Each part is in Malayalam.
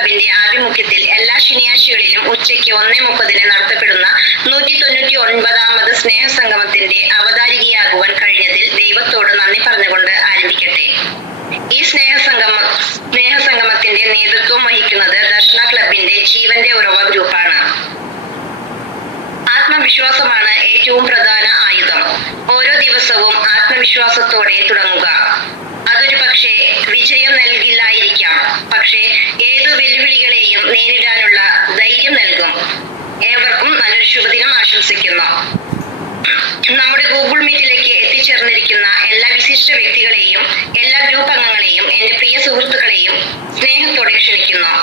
ക്ലബിന്റെ ആഭിമുഖ്യത്തിൽ എല്ലാ ശനിയാഴ്ചകളിലും ഉച്ചയ്ക്ക് 1:30 നടത്തപ്പെടുന്ന 199ാമത് സ്നേഹസംഗമത്തിന്റെ അവതാരികയാകുവാൻ കഴിഞ്ഞതിൽ ദൈവത്തോട് നന്ദി പറഞ്ഞുകൊണ്ട് ആരംഭിക്കട്ടെ. ഈ സ്നേഹസംഗമത്തിന്റെ നേതൃത്വം വഹിക്കുന്നത് ദർശന ക്ലബിന്റെ ജീവന്റെ ഉറവ ഗ്രൂപ്പാണ്. ആത്മവിശ്വാസമാണ് ഏറ്റവും പ്രധാന ആയുധം. ഓരോ ദിവസവും ആത്മവിശ്വാസത്തോടെ തുടങ്ങുക. അതൊരു പക്ഷേ വിജയം നൽകില്ലായിരിക്കാം, പക്ഷേ ഏതു വെല്ലുവിളികളെയും നേരിടാനുള്ള ധൈര്യം നൽകും. ഏവർക്കും നല്ലൊരു ശുഭദിനം ആശംസിക്കുന്നു. നമ്മുടെ ഗൂഗിൾ മീറ്റിലേക്ക് എത്തിച്ചേർന്നിരിക്കുന്ന എല്ലാ വിശിഷ്ട വ്യക്തികളെയും എല്ലാ ഗ്രൂപ്പ് അംഗങ്ങളെയും എന്റെ പ്രിയ സുഹൃത്തുക്കളെയും സ്നേഹത്തോടെ ക്ഷണിക്കുന്നു.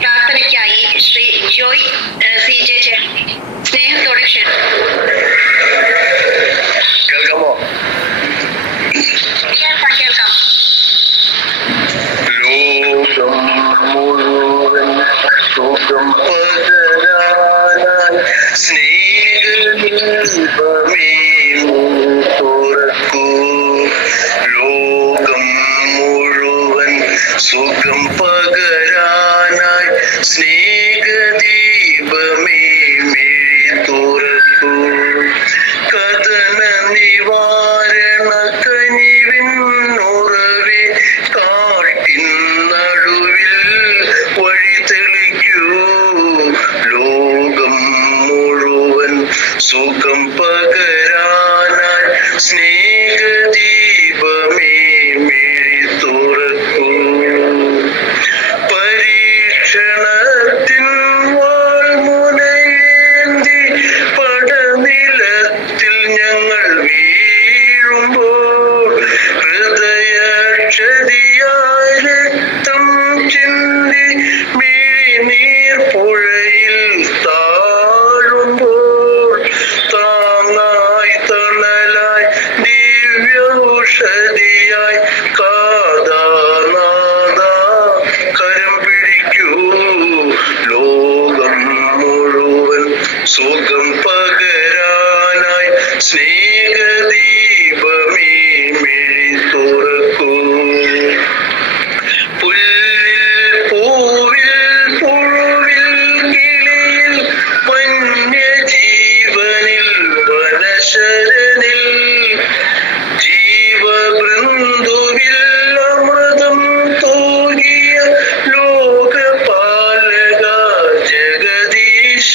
പ്രാർത്ഥനയ്ക്കായി ശ്രീ ജോയ് CJ സ്നേഹത്തോടെ കേൾക്കാമോ? കേൾക്കാം. ലോകം മുഴുവൻ സുഖം പകരാനായി സ്നേഹദീപമേ തുറക്കൂ. ലോകം മുഴുവൻ സുഖം പകരാനായി സ്നേഹദീപമേ തുറക്കൂ. കഥന നിവാരണ കനിവിന്നുറവേ കാട്ടിൻ നടുവിൽ വഴി തെളിക്കൂ. ലോകം മുഴുവൻ സുഖം പകരാനായി സ്നേഹദീപമേ തുറക്കൂ. പരീക്ഷണത്തിൻ വാൾമുനയേന്തി പടനിലത്തിൽ ഞങ്ങൾ വീഴുമ്പോൾ ഹൃദയക്ഷതിയായി രക്തം ചിന്തി മിഴിനീർ പുഴയിൽ താഴുമ്പോൾ താങ്ങായി തണലായി ദിവ്യൌഷധിയായി കാതാനാഥ കരം പിടിക്കൂ. ലോകം മുഴുവൻ സുഖം പകരാനായി സ്നേഹദീപമേ തുറക്കൂ. പുല്ലിൽ പൂവിൽ പുഴുവിൽ കിളിയിൽ വന്യജീവനിൽ വനശരനിൽ ജീവബൃന്ദുവിൽ അമൃതം തൂകിയ ലോകപാലക ജഗദീശ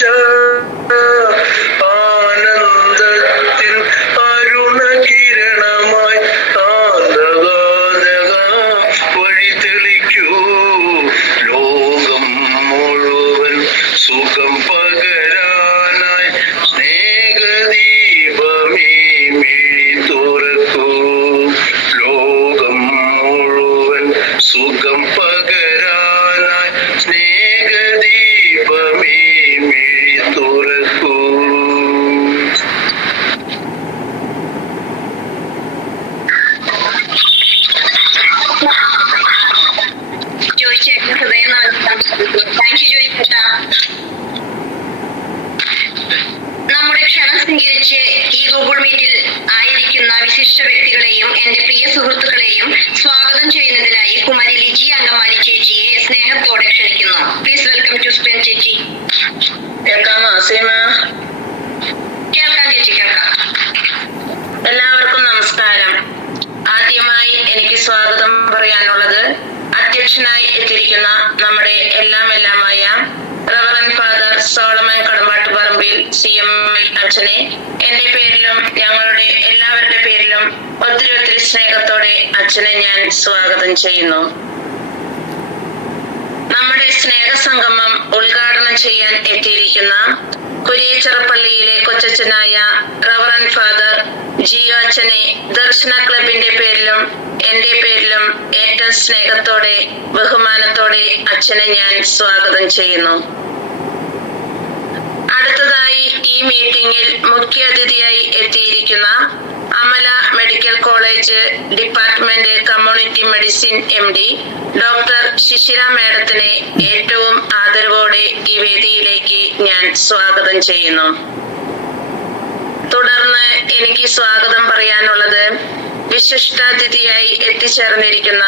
ആനന്ദത്തിൻ അരുണകിരണമായി ആന്തകാതക വഴി തെളിക്കൂ. ലോകം മുഴുവൻ സുഖം പകരാനായി സ്നേഹദീപമേ തുറക്കൂ. ലോകം മുഴുവൻ സുഖം പകരാനായി സ്നേഹദീപമേ തുറക്കൂ. ജോയിച്ചേട്ടന് ഹൃദയം താങ്ക് യു ജോയിച്ചേട്ടാ. നമ്മുടെ ക്ഷണം സ്വീകരിച്ച് ഈ ഗൂഗിൾ മീറ്റിൽ ആയിരിക്കുന്ന വിശിഷ്ട വ്യക്തികളെയും എന്റെ പ്രിയ സുഹൃത്തുക്കളെയും സ്വാഗതം ചെയ്യുന്നതിനായി കുമാരി ലിജി അങ്കമാലി ചേച്ചിയെ സ്നേഹത്തോടെ ക്ഷണിക്കുന്നു. പ്ലീസ് വെൽക്കം ടു സ്പെൻ ചേച്ചി. കേൾക്കാമോ സീമ? കേൾക്കാം ചേച്ചി, കേൾക്കാം. എല്ലാവർക്കും നമസ്കാരം. ആദ്യമായി എനിക്ക് സ്വാഗതം പറയാനുള്ളത് അധ്യക്ഷനായി എത്തിയിരിക്കുന്ന നമ്മുടെ എല്ലാമായ reverend father Solomon Kadambattuparambil CMI അച്ഛനെ എന്റെ പേരിലും ഞങ്ങളുടെ എല്ലാവരുടെ പേരിലും ഒത്തിരി സ്നേഹത്തോടെ അച്ഛനെ ഞാൻ സ്വാഗതം ചെയ്യുന്നു. നമ്മുടെ സ്നേഹസംഗമം ഉദ്ഘാടനം ചെയ്യാൻ എത്തിയിരിക്കുന്ന കുരിയച്ചിറപ്പള്ളിയിലെ കൊച്ചച്ഛനായ റവറൻ ഫാദർ ജിയോ അച്ഛനെ ദർശന ക്ലബിന്റെ പേരിലും എന്റെ പേരിലും ഏറ്റവും സ്നേഹത്തോടെ ബഹുമാനത്തോടെ അച്ഛനെ ഞാൻ സ്വാഗതം ചെയ്യുന്നു. അടുത്തതായി ഈ മീറ്റിംഗിൽ മുഖ്യ അതിഥിയായി എത്തിയിരിക്കുന്ന Amala medical college department community medicine MD doctor Shishira മേഡത്തിനെ ഏറ്റവും ആദരവോടെ ഈ വേദിയിലേക്ക് ഞാൻ സ്വാഗതം ചെയ്യുന്നു. തുടർന്ന് എനിക്ക് സ്വാഗതം പറയാനുള്ളത് വിശിഷ്ടാതിഥിയായി എത്തിച്ചേർന്നിരിക്കുന്ന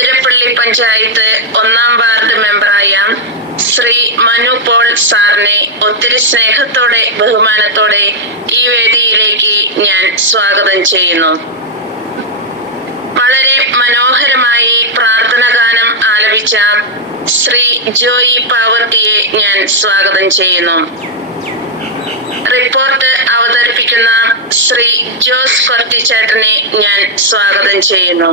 അതിരപ്പള്ളി പഞ്ചായത്ത് 1-ാം വാർഡ് മെമ്പറായ ശ്രീ മനു പോൾ സാറിനെ ഒത്തിരി സ്നേഹത്തോടെ ബഹുമാനത്തോടെ ഈ വേദിയിലേക്ക് ഞാൻ സ്വാഗതം ചെയ്യുന്നു. വളരെ മനോഹരമായി പ്രാർത്ഥന ഗാനം ആലപിച്ച ശ്രീ ജോയി പാവർട്ടിയെ ഞാൻ സ്വാഗതം ചെയ്യുന്നു. റിപ്പോർട്ട് അവതരിപ്പിക്കുന്ന ശ്രീ ജോസ് കൊർട്ടിച്ചേട്ടനെ ഞാൻ സ്വാഗതം ചെയ്യുന്നു.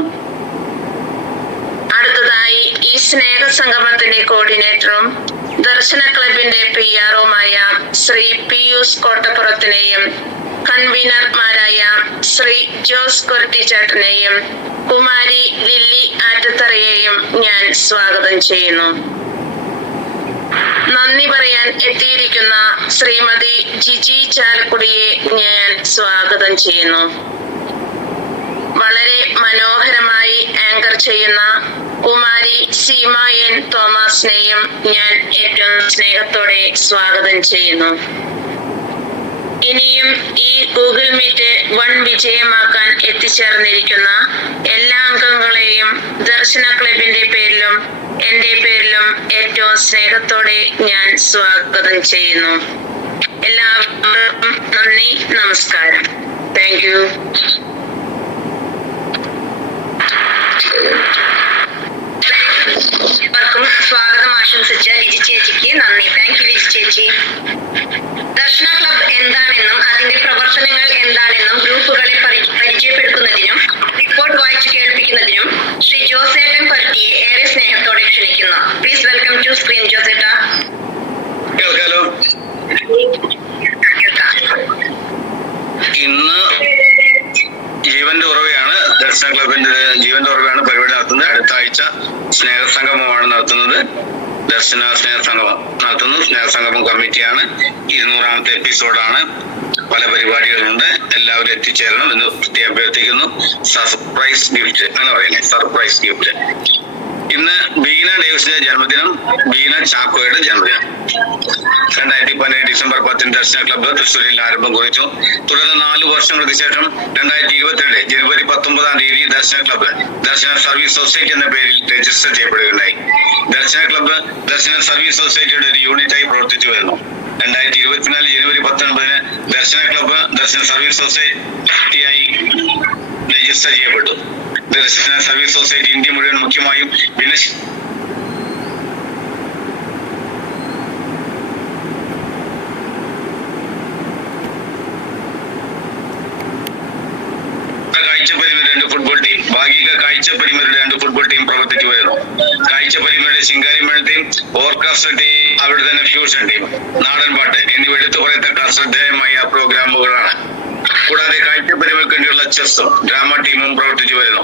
അടുത്തതായി ഈ സ്നേഹ സംഗമത്തിന്റെ കോർഡിനേറ്ററും ദർശന ക്ലബിന്റെ PR-ഉമായ ശ്രീ പിയൂസ് കോട്ടപ്പുറത്തിനെയും കൺവീനർമാരായ ശ്രീ ജോസ് കൊർട്ടിച്ചേട്ടനെയും കുമാരി ലില്ലി ആറ്റത്തറയെയും ഞാൻ സ്വാഗതം ചെയ്യുന്നു. നന്ദി പറയാൻ എത്തിയിരിക്കുന്ന ശ്രീമതി ജിജി ചാലക്കുടിയെ ഞാൻ സ്വാഗതം ചെയ്യുന്നു. വളരെ മനോഹരമായി ആങ്കർ ചെയ്യുന്ന കുമാരി സീമ എൻ തോമസിനെയും ഞാൻ ഏറ്റവും സ്നേഹത്തോടെ സ്വാഗതം ചെയ്യുന്നു. ഇനിയും ഈ ഗൂഗിൾ മീറ്റ് വൺ വിജയമാക്കാൻ എത്തിച്ചേർന്നിരിക്കുന്ന എല്ലാ അംഗങ്ങളെയും ദർശന ക്ലബിന്റെ പേരിലും എന്റെ പേരിലും ഏറ്റവും സ്നേഹത്തോടെ ഞാൻ സ്വാഗതം ചെയ്യുന്നു. എല്ലാവർക്കും നന്ദി, നമസ്കാരം. Thank you. എല്ലാവർക്കും സ്വാഗതം ആശംസിച്ച ലിജി ചേച്ചിക്ക് നന്ദി. താങ്ക് യു ലിജി ചേച്ചി. ദർശന ക്ലബ് എന്താണെന്നും അതിന്റെ പ്രവർത്തനങ്ങൾ എന്താണെന്നും ഗ്രൂപ്പുകളെ പരിചയപ്പെടുത്തുന്നതിനും റിപ്പോർട്ട് വായിച്ചു കേൾപ്പിക്കുന്നതിനും ശ്രീ ജോസേട്ടൻ കൊരട്ടിയെ ഏറെ സ്നേഹത്തോടെ ക്ഷണിക്കുന്നു. പ്ലീസ് വെൽക്കം ടു സ്ക്രീൻ ജോസേട്ട. കേൾക്കാലോ. ഇന്ന് ജീവന്റെ ഉറവയാണ് ദർശന ക്ലബിന്റെ ജീവന്റെ ഉറവയാണ് പരിപാടി നടത്തുന്നത്. അടുത്ത ആഴ്ച സ്നേഹസംഗമമാണ് നടത്തുന്നത്. ദർശന സ്നേഹസംഗമം നടത്തുന്നു. സ്നേഹസംഗമം കമ്മിറ്റിയാണ്. 200-ാമത്തെ എപ്പിസോഡാണ്. പല പരിപാടികളുണ്ട്. എല്ലാവരും എത്തിച്ചേരണം എന്ന് പ്രത്യേകം അഭ്യർത്ഥിക്കുന്നു. സർപ്രൈസ് ഗിഫ്റ്റ് എന്ന് പറയുന്നത് സർപ്രൈസ് ഗിഫ്റ്റ്. ഇന്ന് ബീന ഡേവിസിന്റെ ജന്മദിനം, ബീന ചാക്കോയുടെ ജന്മദിനം. 2017 ഡിസംബർ 10 ദർശന ക്ലബ്ബ് തൃശ്ശൂരിൽ ആരംഭം കുറിച്ചു. തുടർന്ന് 4 വർഷങ്ങൾക്ക് ശേഷം 2022 ജനുവരി 19-ാം തീയതി ദർശന ക്ലബ്ബ് ദർശന സർവീസ് സൊസൈറ്റി എന്ന പേരിൽ രജിസ്റ്റർ ചെയ്യപ്പെടുകയുണ്ടായി. ദർശന ക്ലബ്ബ് ദർശന സർവീസ് സൊസൈറ്റിയുടെ ഒരു യൂണിറ്റായി പ്രവർത്തിച്ചു വരുന്നു. 2024 ജനുവരി 19-ന് ദർശന ക്ലബ്ബ് ദർശന സർവീസ് സൊസൈറ്റിയായി രജിസ്റ്റർ ചെയ്യപ്പെട്ടു. ദർശന സർവീസ് സൊസൈറ്റി ഇന്ത്യ മുഴുവൻ മുഖ്യമായും കാഴ്ചപരിമിതരുടെ 2 ഫുട്ബോൾ ടീം, ഭാഗിക കാഴ്ചപരിമിതരുടെ 2 ഫുട്ബോൾ ടീം പ്രവർത്തിച്ചു വരുന്നു. കാഴ്ചപരിമിതരുടെ ശിങ്കാരിമേള ടീം, ഓർക്കസ്ട്ര ടീം, അവിടെ തന്നെ ഫ്യൂഷൻ ടീം, നാടൻ പാട്ട് എന്നിവ എടുത്തു പറയത്തക്ക ശ്രദ്ധേയമായ പ്രോഗ്രാമുകളാണ്. കൂടാതെ കാഴ്ചപരിമിതർക്ക് വേണ്ടിയുള്ള ചെസ്സും ഡ്രാമ ടീമും പ്രവർത്തിച്ചു വരുന്നു.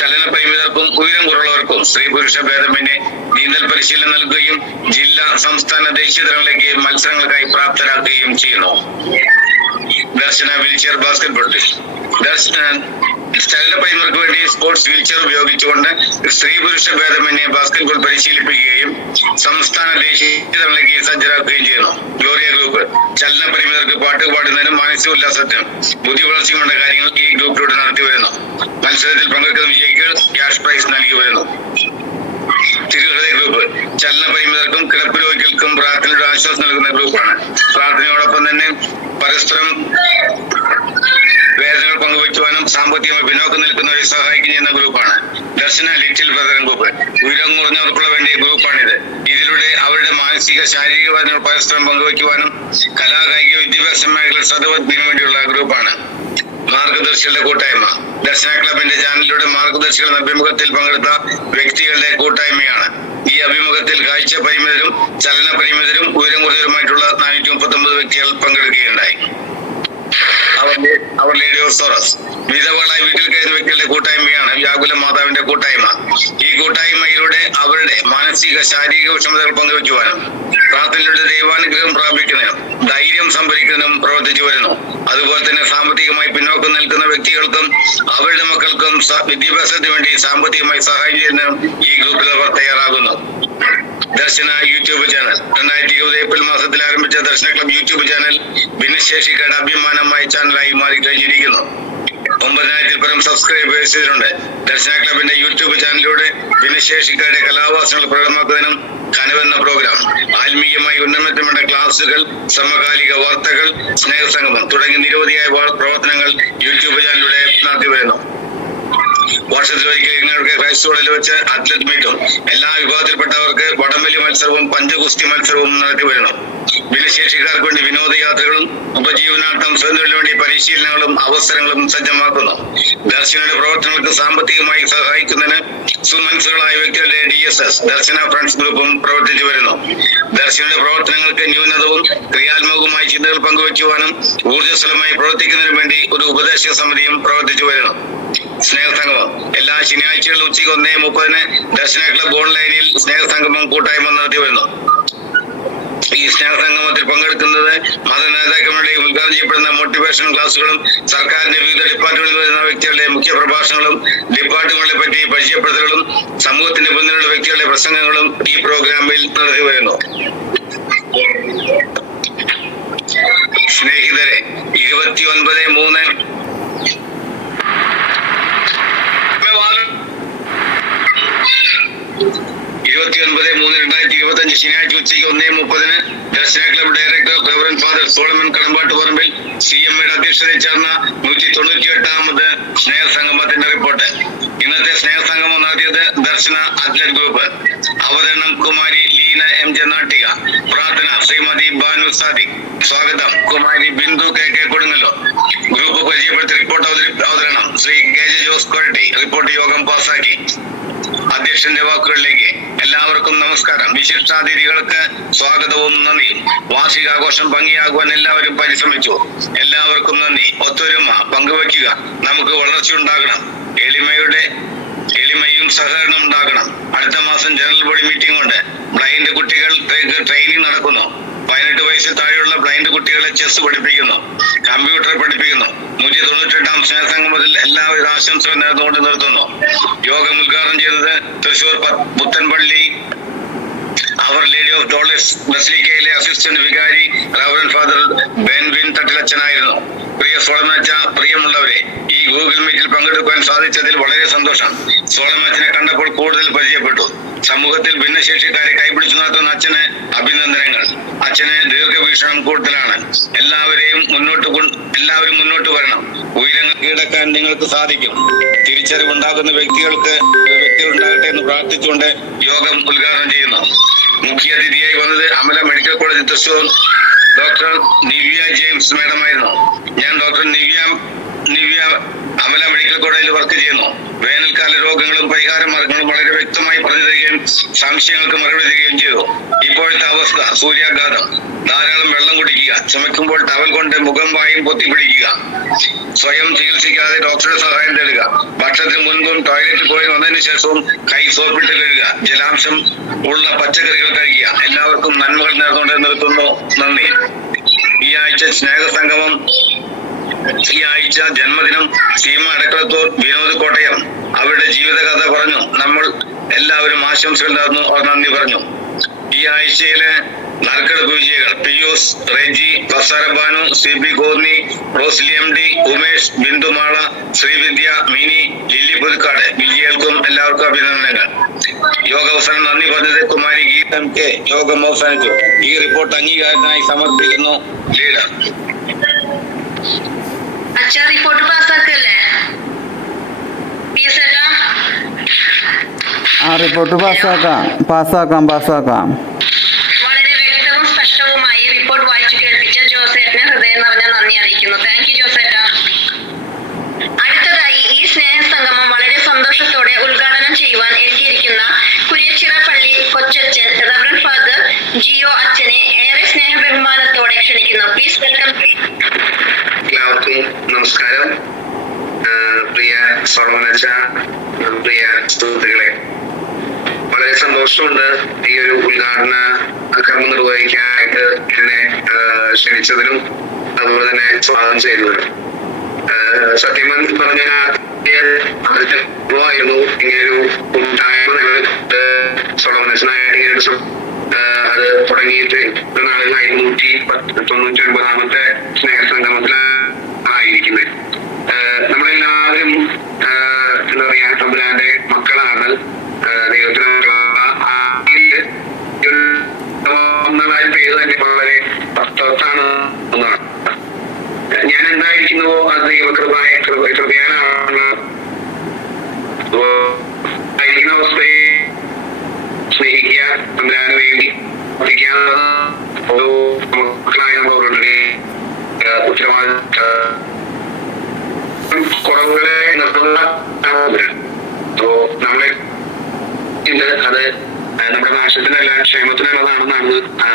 ചലന പരിമിതർക്കും ഉയരം കുറവുള്ളവർക്കും സ്ത്രീ പുരുഷ ഭേദമന്യേ നീന്തൽ പരിശീലനം നൽകുകയും ജില്ലാ, സംസ്ഥാന, ദേശീയ തലങ്ങളിലേക്ക് മത്സരങ്ങൾക്കായി പ്രാപ്തരാക്കുകയും ചെയ്യുന്നു. ദർശന വീൽചെയർ ബാസ്കറ്റ്ബോൾ ടീം, ചലന പരിമിതർക്ക് വേണ്ടി സ്പോർട്സ് വീൽചെയർ ഉപയോഗിച്ചുകൊണ്ട് സ്ത്രീ പുരുഷ ഭേദമന്യേ ബാസ്കറ്റ്ബോൾ പരിശീലിപ്പിക്കുകയും സംസ്ഥാന, ദേശീയ തലങ്ങളിലേക്ക് സജ്ജരാക്കുകയും ചെയ്യുന്നു. ഗ്ലോറിയ ഗ്രൂപ്പ് ചലന പരിമിതർക്ക് പാട്ട് പാടുന്നതിനും മാനസികോല്ലാസത്തിനും ബുദ്ധി വളർച്ചയുമുള്ള കാര്യങ്ങൾ ഈ ഗ്രൂപ്പിലൂടെ നടത്തി വരുന്നു. മത്സരത്തിൽ പങ്കെടുക്കുന്ന വിജയികൾ ക്യാഷ് പ്രൈസ് നൽകി വരുന്നു. തിരുഹൃദയ ഗ്രൂപ്പ് ചലന പരിമിതർക്കും കിടപ്പ് രോഗികൾക്കും പ്രാർത്ഥനയുടെ ആശ്വാസം നൽകുന്ന ഗ്രൂപ്പാണ്. പ്രാർത്ഥനയോടൊപ്പം തന്നെ പരസ്പരം വേദനകൾ പങ്കുവയ്ക്കുവാനും സാമ്പത്തികമായി പിന്നോക്കം നിൽക്കുന്നവരെ സഹായിക്കുകയും ചെയ്യുന്ന ഗ്രൂപ്പാണ്. ദർശന ലിറ്റിൽ ബ്രദർ ഗ്രൂപ്പ് ഉയരം കുറഞ്ഞവർക്കുള്ള വേണ്ടിയ ഗ്രൂപ്പാണിത്. ഇതിലൂടെ അവരുടെ മാനസിക, ശാരീരിക വേദനകൾ പരസ്പരം പങ്കുവയ്ക്കുവാനും കലാകായിക വിദ്യാഭ്യാസ മേഖലയിൽ ശ്രദ്ധവത്തിന് വേണ്ടിയുള്ള ഗ്രൂപ്പാണ്. മാർഗദർശികളുടെ കൂട്ടായ്മ ദർശന ക്ലബിന്റെ ചാനലിലൂടെ മാർഗദർശികളുടെ അഭിമുഖത്തിൽ പങ്കെടുത്ത വ്യക്തികളുടെ കൂട്ടായ്മയാണ്. ഈ അഭിമുഖത്തിൽ കാഴ്ച പരിമിതരും ചലന പരിമിതരും ഉയരം കുറഞ്ഞവരുമായിട്ടുള്ള 439 വ്യക്തികൾ പങ്കെടുക്കുകയുണ്ടായി. അവർ ലേഡി ഓഫ് സോറസ് വിധവകളായി വീട്ടിൽ കഴിയുന്ന വ്യക്തികളുടെ കൂട്ടായ്മയാണ് വ്യാകുല മാതാവിന്റെ കൂട്ടായ്മ. ഈ കൂട്ടായ്മയിലൂടെ അവരുടെ മാനസിക, ശാരീരിക വിഷമതകൾ പങ്കുവയ്ക്കുവാനും പ്രാർത്ഥനയിലൂടെ ദൈവാനുഗ്രഹം പ്രാപിക്കുന്നതിനും ധൈര്യം സംഭരിക്കുന്നതിനും പ്രവർത്തിച്ചു വരുന്നു. അതുപോലെ തന്നെ സാമ്പത്തികമായി പിന്നോക്കം നിൽക്കുന്ന വ്യക്തികൾക്കും അവരുടെ മക്കൾക്കും വിദ്യാഭ്യാസത്തിന് വേണ്ടി സാമ്പത്തികമായി സഹായം ചെയ്യുന്നതിനും ഈ ഗ്രൂപ്പിൽ അവർ തയ്യാറാകുന്നു. ദർശന യൂട്യൂബ് ചാനൽ 2020 ഏപ്രിൽ മാസത്തിൽ ആരംഭിച്ച ദർശന ക്ലബ് യൂട്യൂബ് ചാനൽ ഭിന്നശേഷിക്കാരുടെ അഭിമാനമായ ചാനലായി മാറി കഴിഞ്ഞിരിക്കുന്നു. 9,000-ൽ പരം സബ്സ്ക്രൈബേഴ്സ് ഇതിലുണ്ട്. ദർശന ക്ലബിന്റെ യൂട്യൂബ് ചാനലിലൂടെ ഭിന്നശേഷിക്കാരുടെ കലാവാസനകൾ പ്രകടമാക്കുന്നതിനും കനവെന്ന പ്രോഗ്രാം, ആത്മീയമായി ഉന്നമനത്തിനുള്ള ക്ലാസുകൾ, സമകാലിക വാർത്തകൾ, സ്നേഹസംഗമം തുടങ്ങി നിരവധിയായ പ്രവർത്തനങ്ങൾ യൂട്യൂബ് ചാനലിലൂടെ നടത്തി വരുന്നു. വർഷത്തിലൊരിക്കൽ ഇങ്ങൾക്ക് ക്രൈസ്തവളിൽ വെച്ച് അത്ലറ്റ് മീറ്റും എല്ലാ വിഭാഗത്തിൽപ്പെട്ടവർക്ക് വടംവലി മത്സരവും പഞ്ചഗുസ്തി മത്സരവും നടത്തി വരുന്നു. ഭിന്നശേഷിക്കാർക്ക് വേണ്ടി വിനോദയാത്രകളും ഉപജീവനാർത്ഥം സ്വതന്ത്രത്തിന് വേണ്ടി പരിശീലനങ്ങളും അവസരങ്ങളും സജ്ജമാക്കുന്നു. ദർശനയുടെ പ്രവർത്തനങ്ങൾക്ക് സാമ്പത്തികമായി സഹായിക്കുന്നതിന് സുമനസ്സുകളായ വ്യക്തികളുടെ DSS ദർശന ഫ്രണ്ട്സ് ഗ്രൂപ്പും പ്രവർത്തിച്ചു വരുന്നു. ദർശനയുടെ പ്രവർത്തനങ്ങൾക്ക് ന്യൂനതവും ക്രിയാത്മകവുമായ ചിന്തകൾ പങ്കുവയ്ക്കുവാനും ഊർജ്ജസ്വലമായി പ്രവർത്തിക്കുന്നതിനും വേണ്ടി ഒരു ഉപദേശക സമിതിയും പ്രവർത്തിച്ചു വരുന്നു. സ്നേഹസംഗമം എല്ലാ ശനിയാഴ്ചകളിലും ഉച്ചയ്ക്ക് 1:30 ദർശന ക്ലബ് ഓൺലൈനിൽ സ്നേഹസംഗമം കൂട്ടായ്മ നടത്തി വരുന്നു. ഈ സ്നേഹസംഗമത്തിൽ പങ്കെടുക്കുന്നത് മത നേതാക്കളുടെ ഉദ്ഘാടനം ചെയ്യപ്പെടുന്ന മോട്ടിവേഷൻ ക്ലാസുകളും സർക്കാരിന്റെ വിവിധ ഡിപ്പാർട്ട്മെന്റിൽ വരുന്ന വ്യക്തികളുടെ മുഖ്യ പ്രഭാഷണങ്ങളും ഡിപ്പാർട്ട്മെന്റുകളെ പറ്റി പരിചയപ്പെടുത്തലുകളും സമൂഹത്തിന്റെ മുന്നിലുള്ള വ്യക്തികളുടെ പ്രസംഗങ്ങളും ഈ പ്രോഗ്രാമിൽ നടത്തി വരുന്നു. സ്നേഹിതരെ, 29/3 2025 ശനിയാഴ്ച ഉച്ചയ്ക്ക് 1:30 Darshana club director reverend father Solomon Kadambattuparambil CMയുടെ അധ്യക്ഷതയിൽ ചേർന്ന 198ാമത് സ്നേഹസംഗമത്തിന്റെ റിപ്പോർട്ട്. ഇന്നത്തെ സ്നേഹസംഗമം നടത്തിയത് ദർശന അത്ലറ്റ് ഗ്രൂപ്പ്. അവതരണം കുമാരി ലീന MJ നാട്ടിക. പ്രാർത്ഥന ശ്രീമതി ബാനു സാദിഖ്. സ്വാഗതം കുമാരി ബിന്ദു KK കൊടുങ്ങല്ലൂർ. ഗ്രൂപ്പ് പരിചയപ്പെടുത്തി റിപ്പോർട്ട് അവതരണം ശ്രീ KJ ജോസ് കൊരട്ടി. റിപ്പോർട്ട് യോഗം പാസാക്കി. അധ്യക്ഷന്റെ വാക്കുകളിലേക്ക്. എല്ലാവർക്കും നമസ്കാരം. വിശിഷ്ടാതിഥികൾക്ക് സ്വാഗതവും നന്ദിയും. വാർഷികാഘോഷം ഭംഗിയാകുവാൻ എല്ലാവരും പരിശ്രമിച്ചു. എല്ലാവർക്കും നന്ദി. ഒത്തൊരുമ പങ്കുവയ്ക്കുക. നമുക്ക് വളർച്ചയുണ്ടാകണം. എളിമയും സഹകരണം ഉണ്ടാകണം. അടുത്ത മാസം ജനറൽ ബോഡി മീറ്റിംഗ് ഉണ്ട്. ബ്ലൈൻഡ് കുട്ടികൾക്ക് ട്രെയിനിങ് നടക്കുന്നു. 18 വയസ്സിൽ താഴെയുള്ള ബ്ലൈൻഡ് കുട്ടികളെ ചെസ് പഠിപ്പിക്കുന്നു, കമ്പ്യൂട്ടർ പഠിപ്പിക്കുന്നു. 198ാം സ്നേഹസംഗമത്തിൽ എല്ലാവിധ ആശംസകൾ നേർന്നുകൊണ്ട് നിർത്തുന്നു. യോഗം ഉദ്ഘാടനം ചെയ്തത് തൃശൂർ പുത്തൻപള്ളി അവർ ലേഡി ഓഫ് ഡോളേഴ്സ് ബസിലിക്കയിലെ അസിസ്റ്റന്റ് വികാരി റവറന്റ് ഫാദർ ബെൻവിൻ തട്ടിലച്ചനായിരുന്നു. പ്രിയ സോളമച്ച, പ്രിയമുള്ളവരെ, ഈ ഗൂഗിൾ മീറ്റിൽ പങ്കെടുക്കാൻ സാധിച്ചതിൽ വളരെ സന്തോഷം. സോളമച്ചനെ കണ്ടപ്പോൾ കൂടുതൽ പരിചയപ്പെട്ടു. സമൂഹത്തിൽ ഭിന്നശേഷിക്കാരെ കൈപിടിച്ചു നടത്തുന്ന അച്ഛന് അഭിനന്ദനങ്ങൾ. അച്ഛന് ദീർഘവീക്ഷണം കൂടുതലാണ്. എല്ലാവരും മുന്നോട്ട് വരണം. ഉയരങ്ങൾ കീഴടക്കാൻ നിങ്ങൾക്ക് സാധിക്കും. തിരിച്ചറിവുണ്ടാകുന്ന വ്യക്തികളുണ്ടാകട്ടെ എന്ന് പ്രാർത്ഥിച്ചുകൊണ്ട് യോഗം ഉദ്ഘാടനം ചെയ്യുന്നു. മുഖ്യ അതിഥിയായി വന്നത് Amala medical college Thrissur doctor Nivya James മാഡമായിരുന്നു. ഞാൻ ഡോക്ടർ നിവ്യ അമല മെഡിക്കൽ കോളേജിൽ വർക്ക് ചെയ്യുന്നു. വേനൽക്കാല രോഗങ്ങളും പരിഹാര മാർഗങ്ങളും വളരെ വ്യക്തമായി പറഞ്ഞു തരികയും സംശയങ്ങൾക്ക് മറുപടി തരികയും ചെയ്തു. ഇപ്പോഴത്തെ അവസ്ഥ: സൂര്യാഘാതം, ധാരാളം വെള്ളം കുടിക്കുക, ചുമയ്ക്കുമ്പോൾ ടവൽ കൊണ്ട് മുഖം വായും പൊത്തിപ്പിടിക്കുക, സ്വയം ചികിത്സിക്കാതെ ഡോക്ടറുടെ സഹായം തേടുക, ഭക്ഷണത്തിന് മുൻപും ടോയ്ലറ്റിൽ പോയി വന്നതിന് ശേഷവും കൈ സോപ്പിട്ട് കഴുകുക, ജലാംശം ഉള്ള പച്ചക്കറികൾ കഴിക്കുക. എല്ലാവർക്കും നന്മകൾ നേർന്നുകൊണ്ട് നിർത്തുന്നു. നന്ദി. ഈ ആഴ്ച സ്നേഹസംഗമം, ഈ ആഴ്ച ജന്മദിനം സീമ അടക്കളത്തൂർ, വിനോദ് കോട്ടയം അവരുടെ ജീവിതകഥ പറഞ്ഞു. നമ്മൾ എല്ലാവരും ആശംസകൾ നേർന്നു, നന്ദി പറഞ്ഞു. ഈ ആഴ്ചയിലെ നറുക്കെടുപ്പ് വിജയികൾ: പിയൂസ്, റെജി, പസാരബാനു, CB Konni, Rosily MD, Umesh, Bindumala, Sreevidya, Mini, Lilly Puthukkad. വിജയികൾക്കും എല്ലാവർക്കും അഭിനന്ദനങ്ങൾ. യോഗ അവസാനം നന്ദി പറഞ്ഞത് കുമാരി ഗീത MK. യോഗം അവസാനിച്ചു. ഈ റിപ്പോർട്ട് അംഗീകാരത്തിനായി സമർപ്പിക്കുന്നു. ലീഡർ. അച്ഛൻ റിപ്പോർട്ട് പാസ്സാക്കല്ലേ? റിപ്പോർട്ട് പാസ്സാക്കാം. വളരെ വ്യക്തവും സ്പഷ്ടവുമായി റിപ്പോർട്ട് വായിച്ചു കേൾപ്പിച്ച ജോസേട്ടന് ഹൃദയം നിറഞ്ഞ നന്ദി അറിയിക്കുന്നു. താങ്ക് യു ജോസേട്ട. അടുത്തതായി ഈ സ്നേഹസംഗമം വളരെ സന്തോഷത്തോടെ ഉദ്ഘാടനം ചെയ്യുവാൻ എത്തിയിരിക്കുന്ന കുര്യച്ചിറ പള്ളി കൊച്ചച്ഛൻ റവറന്റ് ഫാദർ ജിയോ അച്ഛനെ ഏറെ സ്നേഹബഹുമാനത്തോടെ ക്ഷണിക്കുന്നു. Please welcome. എല്ലാവർക്കും നമസ്കാരം. പ്രിയ സോളമനച്ച, പ്രിയ സുഹൃത്തുക്കളെ, വളരെ സന്തോഷമുണ്ട് ഈ ഒരു ഉദ്ഘാടന കർമ്മം നിർവഹിക്കാനായിട്ട് എന്നെ ക്ഷണിച്ചതിനും അതുപോലെ തന്നെ സ്വാഗതം ചെയ്തതിനും. സത്യം പറഞ്ഞ ആയിരുന്നു ഇങ്ങനെയൊരു കൂട്ടായ്മ സോളമനച്ചനായിട്ട് ഇങ്ങനെ അത് തുടങ്ങിയിട്ട് നാളുകളായി 199ാമത്തെ സ്നേഹസംഗമത്തിലായിരിക്കുന്നത്. നമ്മളെല്ലാം എന്തായിരിക്കുന്നുവോ അത് കൃപയാലാണ് ആയിരിക്കുന്ന അവസ്ഥയെ സ്നേഹിക്കുക, തമ്പുരാന് വേണ്ടി പ്രാർത്ഥിക്കാനുള്ളത് ഓരോ മക്കളായ നമ്മളോടുണ്ട്. ഉത്തരവാദിത്ത കുറവുകളെ നിർത്തുന്ന അപ്പോ നമ്മളെ അത് നമ്മുടെ നാശത്തിനല്ല ക്ഷേമത്തിനുള്ളതാണെന്നാണ്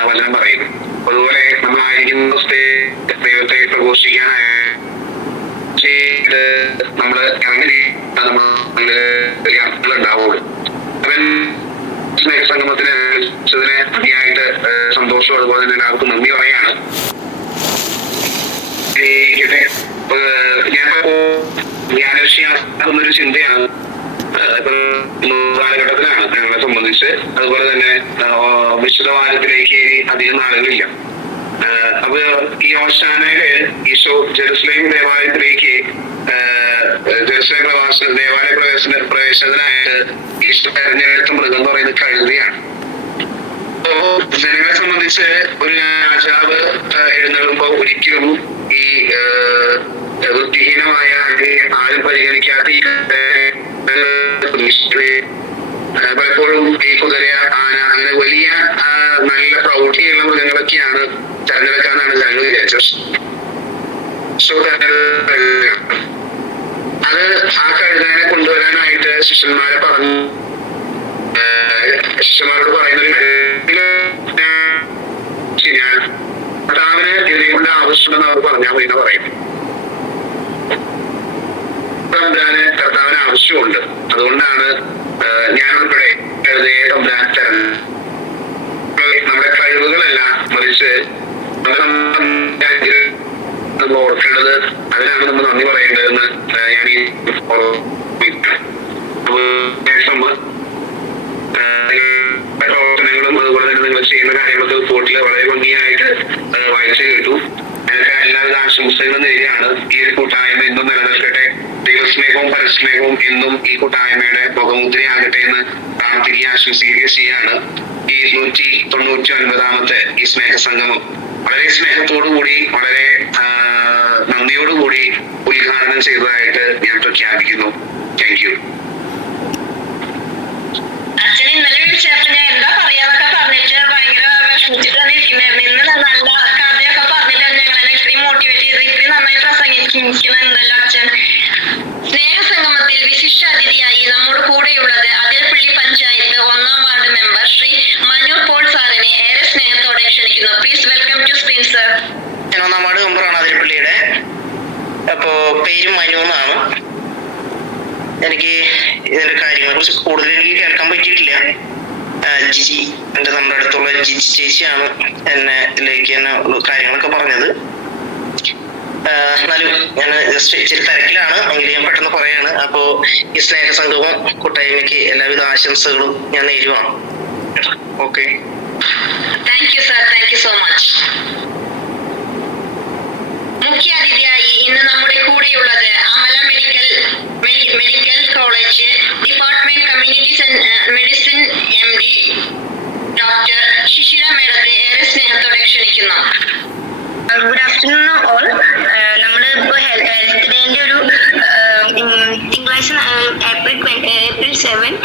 വചനം പറയുന്നത്. അതുപോലെ നമ്മളായിരിക്കുന്ന ദൈവത്തെ പ്രഘോഷിക്കാൻ നമ്മള് ഇറങ്ങി ഉണ്ടാവുള്ളൂ. അവൻ സ്നേഹസംഗമത്തിന് അതിയായിട്ട് സന്തോഷം, അതുപോലെ തന്നെ എല്ലാവർക്കും നന്ദി പറയാണ്. ഞാനൊരു ചിന്തയാണ് ഇപ്പൊ കാലഘട്ടത്തിലാണ് ഞങ്ങളെ സംബന്ധിച്ച്. അതുപോലെ തന്നെ വിശുദ്ധവാരത്തിലേക്ക് അധികം നാളുകളില്ല. അപ്പൊ ഈ ഓശാനയില് ഈശോ ജെറുസലേം ദേവാലയത്തിലേക്ക് ജെറുസലേം ദേവാലയ പ്രവേശനത്തിനായിട്ട് ഈശോ തെരഞ്ഞെടുത്ത മൃഗം എന്ന് പറയുന്നത് കഴുതയാണ്. അപ്പോ ജനങ്ങളെ സംബന്ധിച്ച് ഒരു രാജാവ് എഴുന്നള്ളുമ്പോ ഒരിക്കലും ഈ വൃത്തിഹീനമായ ആരും പരിഗണിക്കാത്ത ഈ പലപ്പോഴും ഈ കുതിര, ആന, അങ്ങനെ വലിയ നല്ല പ്രൗഢിയുള്ള മൃഗങ്ങളൊക്കെയാണ് തെരഞ്ഞെടുക്കാന്നാണ് ജനങ്ങൾ വിചാരിച്ചത്. അത് ആ കഴുതനെ കൊണ്ടുവരാനായിട്ട് ശിഷ്യന്മാരോട് പറയുന്നൊരു കർത്താവിന് ഇതിനെ കൊണ്ട് ആവശ്യമുണ്ടെന്ന് അവർ പറഞ്ഞാൽ മതി എന്ന് പറയും. കർത്താവിന് ആവശ്യമുണ്ട്. അതുകൊണ്ടാണ് ഞാൻ ഉൾപ്പെടെ കഴുതയെ തമ്പുരാൻ തരുന്നത്. നമ്മുടെ കഴിവുകളല്ല, മറിച്ച് നമ്മൾ ഓർക്കേണ്ടത്, അതിനാണ് നമ്മൾ നന്ദി പറയേണ്ടതെന്ന് ഞാൻ ഈ പ്രവർത്തനങ്ങളും അതുപോലെ തന്നെ നിങ്ങൾ ചെയ്യുന്ന കാര്യങ്ങളൊക്കെ റിപ്പോർട്ടിൽ വളരെ ഭംഗിയായിട്ട് വായിച്ചു കേട്ടു. ഞങ്ങൾക്ക് എല്ലാവിധ ആശംസകളും നേരെയാണ്. ഈ ഒരു കൂട്ടായ്മ എന്നും നിലനിൽക്കട്ടെ. ദൈവസ്നേഹവും പരസ്നേഹവും എന്നും ഈ കൂട്ടായ്മയുടെ മുഖമുദ്രയാകട്ടെ എന്ന് പ്രാർത്ഥിക്കുകയും ആശംസിക്കുകയും ചെയ്യാണ്. ഈ 199 ഈ സ്നേഹസംഗമം വളരെ സ്നേഹത്തോടുകൂടി, വളരെ നന്ദിയോടുകൂടി ഉദ്ഘാടനം ചെയ്തതായിട്ട് ഞാൻ പ്രഖ്യാപിക്കുന്നു. Thank you. അച്ഛൻ ഇന്നലെ വിളിച്ചപ്പോ ഞാൻ എന്താ പറയാന്നൊക്കെ പറഞ്ഞിട്ട് ഭയങ്കര വിഷമിച്ചിട്ടാണ് ഇരിക്കുന്നായിരുന്നു. ഇന്ന് നല്ല കഥയൊക്കെ പറഞ്ഞിട്ടാണ് ഞങ്ങളെ ഇത്രയും മോട്ടിവേറ്റ് ചെയ്ത് ഇത്രയും നന്നായി പ്രസംഗിക്കുന്നുണ്ടല്ലോ അച്ഛൻ. സ്നേഹസംഗമത്തിൽ വിശിഷ്ട അതിഥിയായി നമ്മുടെ കൂടെയുള്ളത് അതിരപ്പള്ളി പഞ്ചായത്ത് 1-ാം വാർഡ് മെമ്പർ ശ്രീ മനു പോൾ സാറിനെ ഏറെ സ്നേഹത്തോടെ ക്ഷണിക്കുന്നു. Please welcome to screen sir. ഞാൻ 1-ാം വാർഡ് മെമ്പറാണ് അതിരപ്പള്ളിയുടെ. അപ്പോ പേര് മനു എന്നാണ്. എനിക്ക് ഇതിന്റെ കാര്യങ്ങളെ കുറിച്ച് കൂടുതൽ എനിക്ക് കേൾക്കാൻ പറ്റിയിട്ടില്ല. ജിജി, നമ്മുടെ അടുത്തുള്ള ജിജി ചേച്ചിയാണ് എന്നെ ഇതിലേക്ക് കാര്യങ്ങളൊക്കെ പറഞ്ഞത്. എന്നാലും ഞാൻ ജസ്റ്റ് ഇച്ചിരി തിരക്കിലാണ്, എങ്കിലും ഞാൻ പെട്ടെന്ന് പറയാണ്. അപ്പോ ഈ സ്നേഹസംഗമം കൂട്ടായ്മയ്ക്ക് എല്ലാവിധ ആശംസകളും ഞാൻ നേരുവാണ്. Okay, thank you sir, thank you so much. മുഖ്യ അതിഥിയായി ഇന്ന് നമ്മുടെ കൂടെയുള്ളത് Amala medical college department community medicine MD doctor Shishira മേഡത്തെ ഏറെ സ്നേഹത്തോടെ ക്ഷണിക്കുന്നു. Good afternoon all. നമ്മളിപ്പോ ഹെൽത്ത് ഡേന്റെ ഒരു തിങ്കളാഴ്ച ഏപ്രിൽ 7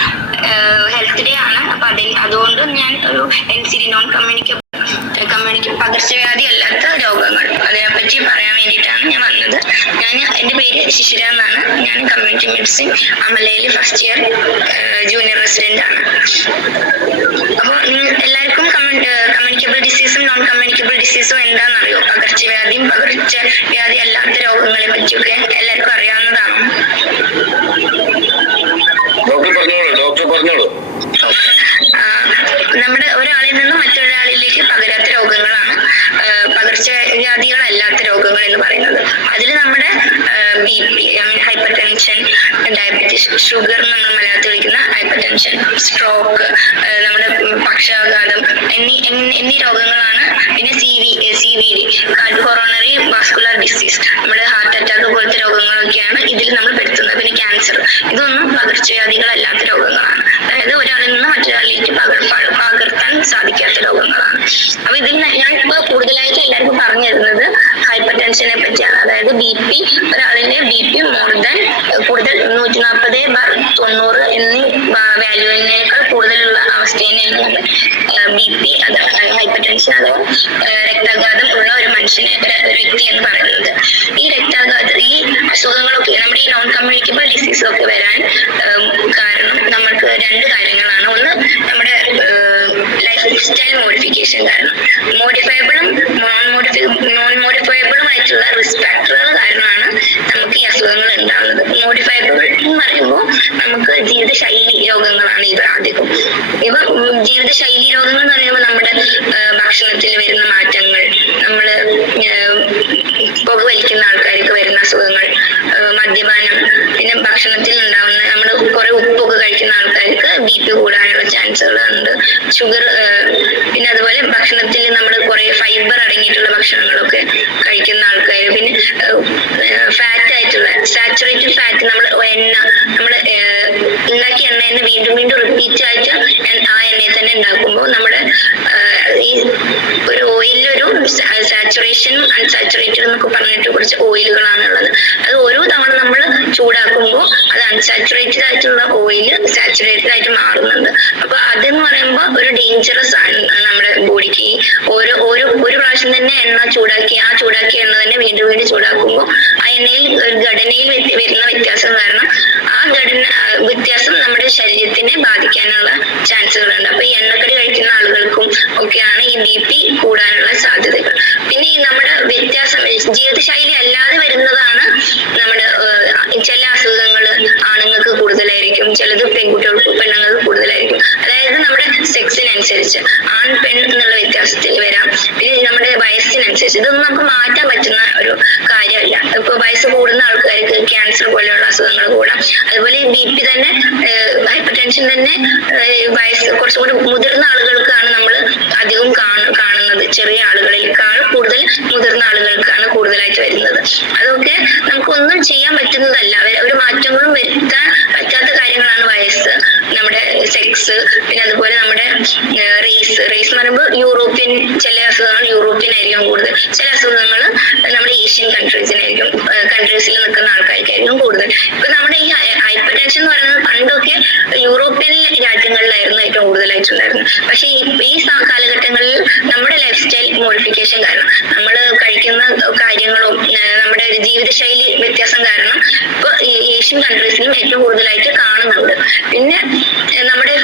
ഹെൽത്ത് ഡേ ആണ്. അപ്പൊ അതുകൊണ്ട് ഞാൻ ഒരു NCD നോൺ കമ്മ്യൂണിക്കബിൾ പകർച്ചവ്യാധി അല്ലാത്ത രോഗങ്ങൾ അതിനെപ്പറ്റി പറയാൻ വേണ്ടിയിട്ടാണ് ഞാൻ വന്നത്. എന്റെ പേര് ശിശിര എന്നാണ്. ഞാൻ കമ്മ്യൂണിറ്റി മെഡിസിൻ അമലയിൽ ഫസ്റ്റ് ഇയർ ജൂനിയർ റെസിഡന്റ് ആണ്. അപ്പോൾ എല്ലാവർക്കും കമ്മ്യൂണിക്കബിൾ ഡിസീസും നോൺ കമ്മ്യൂണിക്കബിൾ ഡിസീസും എന്താണെന്നറിയോ? പകർച്ചവ്യാധിയും പകർച്ചവ്യാധി അല്ലാത്ത രോഗങ്ങളെ പറ്റിയൊക്കെ എല്ലാവർക്കും അറിയാവുന്നതാണ്. ഡോക്ടർ പറഞ്ഞോളൂ. നമ്മുടെ ഒരാളിൽ നിന്നും മറ്റൊരാളിലേക്ക് പകരാത്ത രോഗങ്ങളാണ് പകർച്ചവ്യാധികളല്ലാത്ത രോഗങ്ങൾ എന്ന് പറയുന്നത്. അതിൽ നമ്മുടെ BP, hyper tension, diabetes, sugar നമ്മൾ മലയാളത്തിൽ വിളിക്കുന്ന ഹൈപ്പർ ടെൻഷൻ, സ്ട്രോക്ക്, നമ്മുടെ പക്ഷാഘാതം എന്നീ രോഗങ്ങളാണ്. പിന്നെ CVD, കൊറോണറി വാസ്കുലർ ഡിസീസ്, നമ്മുടെ ഹാർട്ട് അറ്റാക്ക് പോലത്തെ രോഗങ്ങളൊക്കെയാണ് ഇതിൽ നമ്മൾ പെടുത്തുന്നത്. പിന്നെ ക്യാൻസർ, ഇതൊന്നും പകർച്ചവ്യാധികളല്ലാത്ത രോഗങ്ങളാണ്. അതായത് ഒരാളിൽ നിന്ന് മറ്റൊരാളിലേക്ക് പകർത്താൻ സാധിക്കാത്ത രോഗങ്ങളാണ്. അപ്പൊ ഇതിൽ ഞാൻ ഇപ്പൊ കൂടുതലായിട്ട് എല്ലാവർക്കും പറഞ്ഞു തരുന്നത് ഹൈപ്പർ ടെൻഷനെ പറ്റിയാണ്. അതായത് BP ഒരാളിന്റെ BP കൂടുതൽ 140/90 എന്നീ വാല്യൂവിനേക്കാൾ കൂടുതലുള്ള അവസ്ഥയെയാണ് നമ്മൾ BP ഹൈപ്പർ ടെൻഷൻ അഥവാ രക്താഘാതം ഉള്ള ഒരു മനുഷ്യനെ ഒരു വ്യക്തി എന്ന് പറയുന്നത്. ഈ അസുഖങ്ങളൊക്കെ നമ്മുടെ ഈ നോൺ കമ്മ്യൂണിക്കബിൾ ഡിസീസ് ഒക്കെ വരാൻ കാരണം നമ്മൾക്ക് രണ്ട് കാര്യങ്ങളാണ്. ഒന്ന് നമ്മുടെ ലൈഫ് സ്റ്റൈൽ മോഡിഫിക്കേഷൻ കാരണം, മോഡിഫയബിളും നോൺ മോഡിഫയബിളും ആയിട്ടുള്ള റിസ്ക് ഫാക്ടറുകൾ കാരണമാണ് നമുക്ക് ഈ അസുഖങ്ങൾ ഉണ്ടാകുന്നത്. മോഡിഫയബിൾ എന്ന് പറയുമ്പോൾ നമുക്ക് ജീവിതശൈലി രോഗങ്ങളാണ് ഇവ അധികം. ജീവിതശൈലി രോഗങ്ങൾ എന്ന് പറയുമ്പോൾ നമ്മുടെ ഭക്ഷണത്തിൽ വരുന്ന മാറ്റങ്ങൾ, നമ്മള് പുകവലിക്കുന്ന ആൾക്കാർക്ക് വരുന്ന അസുഖങ്ങൾ, മദ്യപാനം, പിന്നെ ഭക്ഷണത്തിൽ ഉണ്ടാവുന്ന നമ്മൾ കുറെ ഉപ്പൊക്കെ കഴിക്കുന്ന ആൾക്കാർക്ക് BP കൂടാനുള്ള ചാൻസുകൾ ഉണ്ട്. ഷുഗർ, പിന്നെ അതുപോലെ ഭക്ഷണത്തിൽ നമ്മൾ കുറെ ഫൈബർ അടങ്ങിയിട്ടുള്ള ഭക്ഷണങ്ങളൊക്കെ കഴിക്കുന്ന ആൾക്കാർ, പിന്നെ ഫാറ്റ് ആയിട്ടുള്ള സാച്ചുറേറ്റഡ് ഫാറ്റ്, നമ്മൾ ഉണ്ടാക്കിയ എണ്ണ വീണ്ടും വീണ്ടും റിപ്പീറ്റ് ആയിട്ട് ആ എണ്ണയിൽ തന്നെ ഉണ്ടാക്കുമ്പോൾ നമ്മുടെ ഈ ഒരു ഓയിലൊരു സാച്ചുറേഷനും അൺസാച്ചുറേറ്റഡ് എന്നൊക്കെ പറഞ്ഞിട്ട് കുറച്ച് ഓയിലുകളാണ് ഉള്ളത്. അത് ഓരോ തവണ നമ്മൾ ചൂടാക്കുമ്പോൾ അത് അൺസാച്ചുറേറ്റഡ് ആയിട്ടുള്ള ഓയിൽ സാച്ചുറേറ്റഡ് ആയിട്ട് മാറുന്നുണ്ട്. അപ്പൊ അതെന്ന് പറയുമ്പോൾ ഒരു ഡേഞ്ചറസ് ആണ് നമ്മുടെ ബോഡിക്ക്. ഒരു പ്രാവശ്യം തന്നെ എണ്ണ ചൂടാക്കിയ എണ്ണ തന്നെ വീണ്ടും വീണ്ടും ചൂടാക്കുമ്പോൾ ആ എണ്ണയിൽ ഘടനയിൽ വരുന്ന വ്യത്യാസം കാരണം ആ വ്യത്യാസം നമ്മുടെ ശരീരത്തിനെ ബാധിക്കാനുള്ള ചാൻസുകളുണ്ട്. അപ്പൊ ഈ എണ്ണക്കടി കഴിക്കുന്ന ആളുകൾക്കും ഒക്കെയാണ് ഈ BP കൂടാനുള്ള സാധ്യതകൾ. പിന്നെ ഈ നമ്മുടെ വ്യത്യാസം ജീവിതശൈലി അല്ലാതെ വരുന്നതാണ് നമ്മുടെ ചില അസുഖങ്ങൾ ആണുങ്ങൾക്ക് കൂടുതലായിരിക്കും, ചിലത് പെണ്ണുങ്ങൾക്ക് കൂടുതലായിരിക്കും. അതായത് നമ്മുടെ സെക്സിനനുസരിച്ച് ആൺ പെൺ എന്നുള്ള വ്യത്യാസത്തിൽ വരാം. പിന്നെ നമ്മുടെ വയസ്സിനനുസരിച്ച് ഇതൊന്നും നമുക്ക് മാറ്റാൻ പറ്റുന്ന ഒരു കാര്യമല്ല. ഇപ്പൊ വയസ്സ് കൂടുന്ന ആൾക്കാർക്ക് ക്യാൻസർ പോലെയുള്ള അസുഖങ്ങൾ കൂടാം. അതുപോലെ BP തന്നെ, ഹൈപ്പർ ടെൻഷൻ തന്നെ വയസ്സ് കുറച്ചും കൂടി മുതിർന്ന ആളുകൾക്കാണ് നമ്മൾ അധികം കാണുന്നത്. ചെറിയ ആളുകളേക്കാൾ കൂടുതൽ മുതിർന്ന ആളുകൾക്കാണ് കൂടുതലായിട്ട് വരുന്നത്. അതൊക്കെ നമുക്കൊന്നും ചെയ്യാൻ പറ്റുന്നതല്ല. ഒരു മാറ്റങ്ങളും വരുത്താൻ പറ്റാത്ത കാര്യങ്ങളാണ് വയസ്സ്, നമ്മുടെ സെക്സ്, പിന്നെ അതുപോലെ നമ്മുടെ റേസ് എന്ന് പറയുമ്പോൾ ചില അസുഖങ്ങൾ യൂറോപ്യൻ ആയിരിക്കും കൂടുതൽ, ചില അസുഖങ്ങൾ നമ്മുടെ ഏഷ്യൻ കൺട്രീസിൽ നിൽക്കുന്ന ആൾക്കാർക്കായിരിക്കും കൂടുതൽ. ഇപ്പൊ നമ്മുടെ ഈ ഹൈപ്പർ ടെൻഷൻ എന്ന് പറയുന്നത് പണ്ടൊക്കെ യൂറോപ്യൻ രാജ്യങ്ങളിലായിരുന്നു ഏറ്റവും കൂടുതലായിട്ടുണ്ടായിരുന്നത്. പക്ഷെ ഈ കാലഘട്ടങ്ങളിൽ നമ്മുടെ ലൈഫ് സ്റ്റൈൽ മോഡിഫിക്കേഷൻ കാരണം, നമ്മൾ കഴിക്കുന്ന കാര്യങ്ങളും നമ്മുടെ ജീവിതശൈലി വ്യത്യാസം കാരണം ഇപ്പൊ ഏഷ്യൻ കൺട്രീസിലും ഏറ്റവും കൂടുതലായിട്ട് കാണുന്നുണ്ട്. പിന്നെ നമ്മുടെ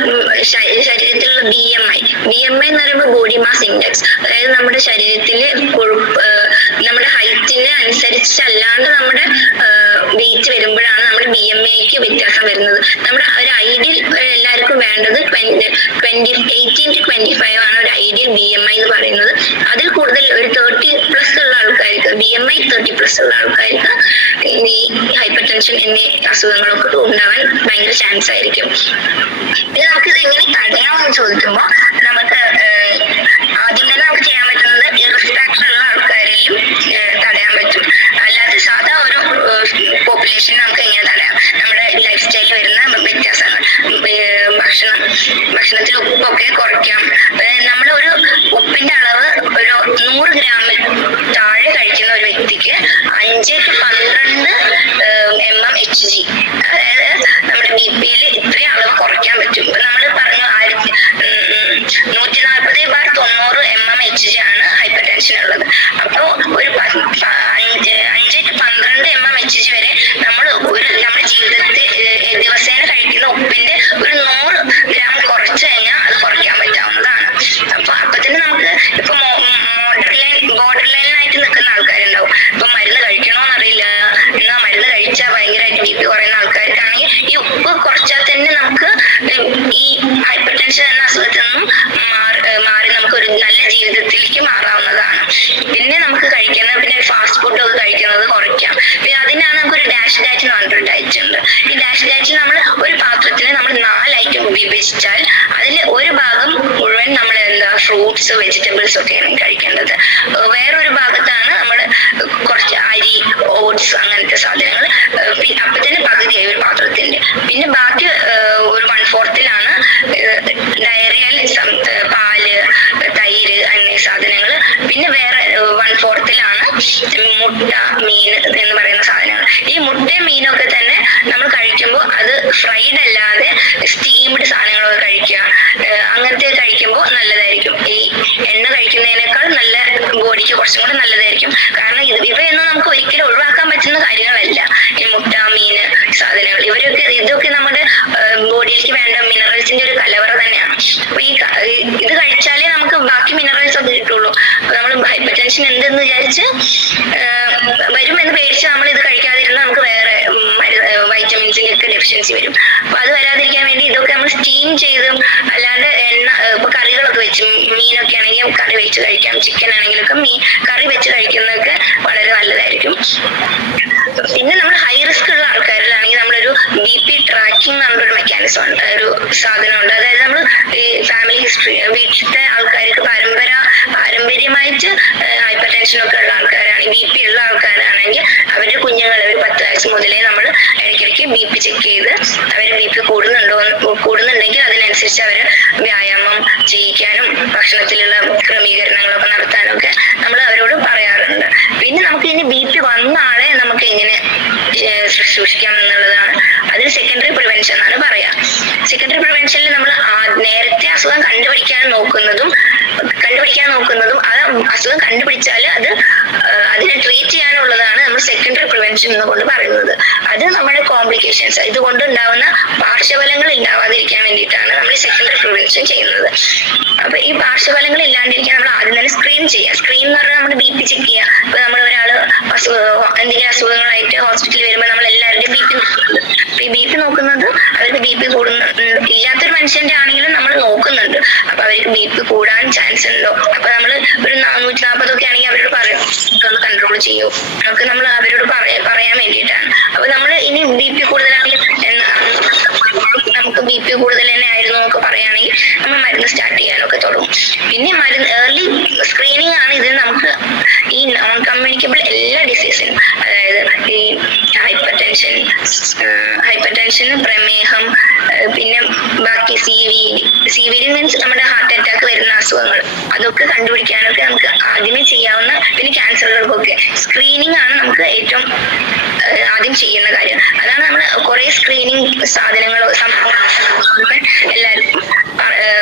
ശരീരത്തിലുള്ള BMI എന്ന് പറയുമ്പോൾ ബോഡി മാസ് ഇൻഡെക്സ്, അതായത് നമ്മുടെ ശരീരത്തില് നമ്മുടെ ഹൈറ്റിന് അനുസരിച്ചല്ലാണ്ട് നമ്മുടെ വെയിറ്റ് വരുമ്പോഴാണ് നമ്മുടെ BMIക്ക് വ്യത്യാസം വരുന്നത്. നമ്മുടെ ഒരു ഐഡിയൽ എല്ലാവർക്കും വേണ്ടത് 18 to 25 ആണ് ഒരു ഐഡിയൽ BMI എന്ന് പറയുന്നത്. അതിൽ കൂടുതൽ ഒരു 30+ ഉള്ള ആൾക്കാർക്ക്, BMI 30+ ഉള്ള ആൾക്കാർക്ക് ഈ ഹൈപ്പർ ടെൻഷൻ എന്നീ അസുഖങ്ങളൊക്കെ ഉണ്ടാവാൻ ഭയങ്കര ചാൻസ് ആയിരിക്കും. പിന്നെ നമുക്കിത് എങ്ങനെ തടയാമെന്ന് ചോദിക്കുമ്പോൾ നമുക്ക് ആദ്യം തന്നെ നമുക്ക് ചെയ്യാൻ പറ്റുന്നത് റിസ്ക് ഫാക്ടർ ഉള്ള ആൾക്കാരെയും തടയാൻ പറ്റും. അല്ലാതെ സാധാ ഒരു പോപ്പുലേഷൻ നമുക്ക് എങ്ങനെ തടയാം? നമ്മുടെ ലൈഫ് സ്റ്റൈലിൽ വരുന്ന വ്യത്യാസങ്ങൾ, ഭക്ഷണത്തിൽ ഉപ്പൊക്കെ കുറയ്ക്കാം. നമ്മൾ ഒരു ഉപ്പിന്റെ അളവ് ഒരു 100 ഗ്രാമിൽ താഴെ കഴിക്കുന്ന ഒരു വ്യക്തിക്ക് 5 to 12 mmHg, അതായത് നമ്മുടെ BPയിൽ ഇത്രയും അളവ് കുറയ്ക്കാൻ പറ്റും. ഇപ്പൊ നമ്മൾ പറഞ്ഞു 140/90 mmHg ആണ് ഹൈപ്പർ ടെൻഷൻ ഉള്ളത്. അപ്പൊ ഒരു 5 to 12 mmHg വരെ നമ്മുടെ ജീവിതത്തിൽ ദിവസേന കഴിക്കുന്ന ഉപ്പിന്റെ ഒരു 100 ഗ്രാം കുറച്ചു കഴിഞ്ഞാൽ അത് കുറയ്ക്കാൻ പറ്റാവുന്നതാണ്. അപ്പൊ തന്നെ നമുക്ക് ഇപ്പൊ ബോർഡർ ലൈനിലായിട്ട് നിൽക്കുന്ന ആൾക്കാരുണ്ടാവും. ഇപ്പൊ മരുന്ന് കഴിക്കണോന്നറിയില്ല, എന്നാ മരുന്ന് കഴിച്ചാൽ ഭയങ്കരമായിട്ട് BP കുറയുന്ന ആൾക്കാർക്കാണെങ്കിൽ ഈ ഉപ്പ് കുറച്ചാൽ തന്നെ നമുക്ക് ഈ ഹൈപ്പർ ടെൻഷൻ എന്ന അസുഖത്തിൽ നിന്നും മാറി നമുക്ക് ഒരു നല്ല ജീവിതത്തിലേക്ക് മാറാവുന്നതാണ്. പിന്നെ നമുക്ക് പിന്നെ ഫാസ്റ്റ് ഫുഡ് ഒക്കെ കഴിക്കുന്നത് കുറയ്ക്കാം. പിന്നെ അതിനാണ് നമുക്കൊരു ഡാഷ് ഡയറ്റ് എന്ന് പറഞ്ഞിട്ടൊരു ഡയറ്റ് ഉണ്ട്. ഈ ഡാഷ് ഡയറ്റിൽ നമ്മൾ ഒരു പാത്രത്തിൽ നമ്മൾ 4 ഐറ്റം വിഭജിച്ചാൽ അതിൽ ഒരു ഭാഗം മുഴുവൻ നമ്മൾ ഫ്രൂട്ട്സ്, വെജിറ്റബിൾസ് ഒക്കെയാണ് കഴിക്കേണ്ടത്. വേറൊരു ഭാഗത്താണ് നമ്മൾ കുറച്ച് അരി, ഓട്സ് അങ്ങനത്തെ സാധനങ്ങൾ. അപ്പൊ തന്നെ പകുതിയായി ഒരു പാത്രത്തിന്റെ. പിന്നെ ബാക്കി ഒരു 1/4 ഡയറിയൽ പാല്, തൈര് എന്നീ സാധനങ്ങൾ. പിന്നെ വേറെ 1/4 മുട്ട, മീൻ എന്ന് പറയുന്ന സാധനങ്ങൾ. ഈ മുട്ടയും മീനൊക്കെ തന്നെ നമ്മൾ കഴിക്കുമ്പോൾ അത് ഫ്രൈഡ് അല്ലാതെ സ്റ്റീംഡ് സാധനങ്ങളൊക്കെ കഴിക്കുക, അങ്ങനത്തെ കഴിക്കുമ്പോൾ നല്ലതായിരിക്കും. ഈ എണ്ണ കഴിക്കുന്നതിനേക്കാൾ നല്ല ബോഡിക്ക് കുറച്ചും കൂടെ നല്ലതായിരിക്കും. കാരണം ഇവയൊന്നും നമുക്ക് ഒരിക്കലും ഒഴിവാക്കാൻ പറ്റുന്ന കാര്യങ്ങളല്ല. ഈ മുട്ട, മീന് സാധനങ്ങൾ ഇതൊക്കെ നമ്മുടെ ബോഡിയിലേക്ക് വേണ്ട മിനറൽസിന്റെ ഒരു കലവറ തന്നെയാണ്. അപ്പൊ ഇത് കഴിച്ചാലേ നമുക്ക് ബാക്കി മിനറൽസ് ഒക്കെ കിട്ടുള്ളൂ. അപ്പൊ നമ്മൾ ഹൈപ്പർ ടെൻഷൻ എന്തെന്ന് വിചാരിച്ച് വരുമെന്ന് പേടിച്ച് നമ്മൾ ഇത് കഴിക്കാതിരുന്നാൽ നമുക്ക് വേറെ വൈറ്റമിൻസിന്റെ ഒക്കെ ഡെഫിഷ്യൻസി വരും. അപ്പൊ അത് വരാതിരിക്കാൻ വേണ്ടി ഇതൊക്കെ നമ്മൾ സ്റ്റീം ചെയ്തും അല്ലാതെ ഇപ്പൊ കറികളൊക്കെ വെച്ച്, മീനൊക്കെ ആണെങ്കിൽ കറി വെച്ച് കഴിക്കാം, ചിക്കൻ ആണെങ്കിലൊക്കെ കറി വെച്ച് കഴിക്കുന്നതൊക്കെ വളരെ നല്ലതായിരിക്കും. പിന്നെ നമ്മൾ ഹൈ റിസ്ക് ഉള്ള ആൾക്കാരിലാണെങ്കിൽ നമ്മളൊരു BP ട്രാക്കിംഗ് എന്ന് പറഞ്ഞൊരു മെക്കാനിസം ഉണ്ട്, ഒരു സാധനമുണ്ട്. അതായത് നമ്മൾ ഈ ഫാമിലി ഹിസ്റ്ററി, വീട്ടിലത്തെ ആൾക്കാർക്ക് പാരമ്പര്യമായിട്ട് ഹൈപ്പർ ടെൻഷൻ ഒക്കെ ഉള്ള ആൾക്കാരാണ്, BP ഉള്ള ആൾക്കാരാണെങ്കിൽ അവരുടെ കുഞ്ഞുങ്ങൾ ഒരു 10 വയസ്സ് മുതലേ നമ്മൾ ഇടയ്ക്കിടയ്ക്ക് BP ചെക്ക് ചെയ്ത് അവർ BP കൂടുന്നുണ്ടെങ്കിൽ അതിനനുസരിച്ച് അവർ വ്യായാമം ചെയ്യിക്കാനും ഭക്ഷണത്തിലുള്ള ക്രമീകരണങ്ങളൊക്കെ നടത്താനൊക്കെ നമ്മൾ അവരോട് പറയാറുണ്ട്. പിന്നെ നമുക്ക് ഇനി BP വന്ന ആളെ നമുക്ക് എങ്ങനെ സൂക്ഷിക്കാം എന്നുള്ളതാണ്. അതിന് സെക്കൻഡറി പ്രിവെൻഷൻ എന്നാണ് പറയാ. സെക്കൻഡറി പ്രിവെൻഷനിൽ നമ്മൾ നേരത്തെ അസുഖം കണ്ടുപിടിക്കാൻ നോക്കുന്നതും ആ അസുഖം കണ്ടുപിടിച്ചാൽ അതിനെ ട്രീറ്റ് ചെയ്യാനുള്ളതാണ് നമ്മൾ സെക്കൻഡറി പ്രിവെൻഷൻ എന്നുകൊണ്ട് പറയുന്നത്. അത് നമ്മുടെ കോംപ്ലിക്കേഷൻസ്, ഇതുകൊണ്ട് ഉണ്ടാവുന്ന പാർശ്വഫലങ്ങൾ ഉണ്ടാവാതിരിക്കാൻ വേണ്ടിയിട്ടാണ് നമ്മൾ സെക്കൻഡറി പ്രിവെൻഷൻ ചെയ്യുന്നത്. അപ്പൊ ഈ പാർശ്വഫലങ്ങൾ ഇല്ലാണ്ടിരിക്കാൻ നമ്മൾ ആദ്യം തന്നെ സ്ക്രീൻ ചെയ്യുക. സ്ക്രീൻ എന്ന് പറഞ്ഞാൽ നമ്മൾ BP ചെക്ക് ചെയ്യുക. ഇപ്പൊ നമ്മൾ ഒരാൾ എന്തെങ്കിലും അസുഖങ്ങളായിട്ട് ഹോസ്പിറ്റലിൽ വരുമ്പോൾ നമ്മൾ എല്ലാവരുടെയും BP നോക്കുന്നുണ്ട്. അപ്പൊ ഈ BP നോക്കുന്നത് അവർക്ക് BP ഇല്ലാത്തൊരു മനുഷ്യന്റെ ആണെങ്കിലും നമ്മൾ നോക്കുന്നുണ്ട്. അപ്പൊ അവർക്ക് BP കൂടാൻ ചാൻസ് ഉണ്ടോ, അപ്പൊ നമ്മൾ ഒരു 440 ഒക്കെ ആണെങ്കിൽ അവരോട് പറയും ഒന്ന് കൺട്രോൾ ചെയ്യൂ, നമുക്ക് നമ്മൾ അവരോട് പറയാൻ വേണ്ടിയിട്ടാണ്. അപ്പൊ നമ്മൾ ഇനി BP കൂടുതലാണെങ്കിൽ നമുക്ക് BP കൂടുതൽ തന്നെ ആയിരുന്നു എന്നൊക്കെ പറയുകയാണെങ്കിൽ നമ്മൾ മരുന്ന് സ്റ്റാർട്ട് ചെയ്യാനൊക്കെ തുടങ്ങും. പിന്നെ ഏർലി സ്ക്രീനിങ് ആണ് ഇതിന് നമുക്ക് ഈ നോൺ കമ്മ്യൂണിക്കബിൾ എല്ലാ ഡിസീസിനും, അതായത് ഈ ഹൈപ്പർ ടെൻഷൻ, പ്രമേഹം, പിന്നെ ബാക്കി CVD മീൻസ് നമ്മുടെ ഹാർട്ട് അറ്റാക്ക് വരുന്ന അസുഖങ്ങൾ, അതൊക്കെ കണ്ടുപിടിക്കാനൊക്കെ നമുക്ക് ആദ്യമേ ചെയ്യാവുന്ന. പിന്നെ ക്യാൻസറുകൾക്കൊക്കെ സ്ക്രീനിങ് ആണ് നമുക്ക് ഏറ്റവും ആദ്യം ചെയ്യുന്ന കാര്യം. അതാണ് നമ്മൾ കുറെ സ്ക്രീനിങ് സാധനങ്ങളോ എല്ലാവർക്കും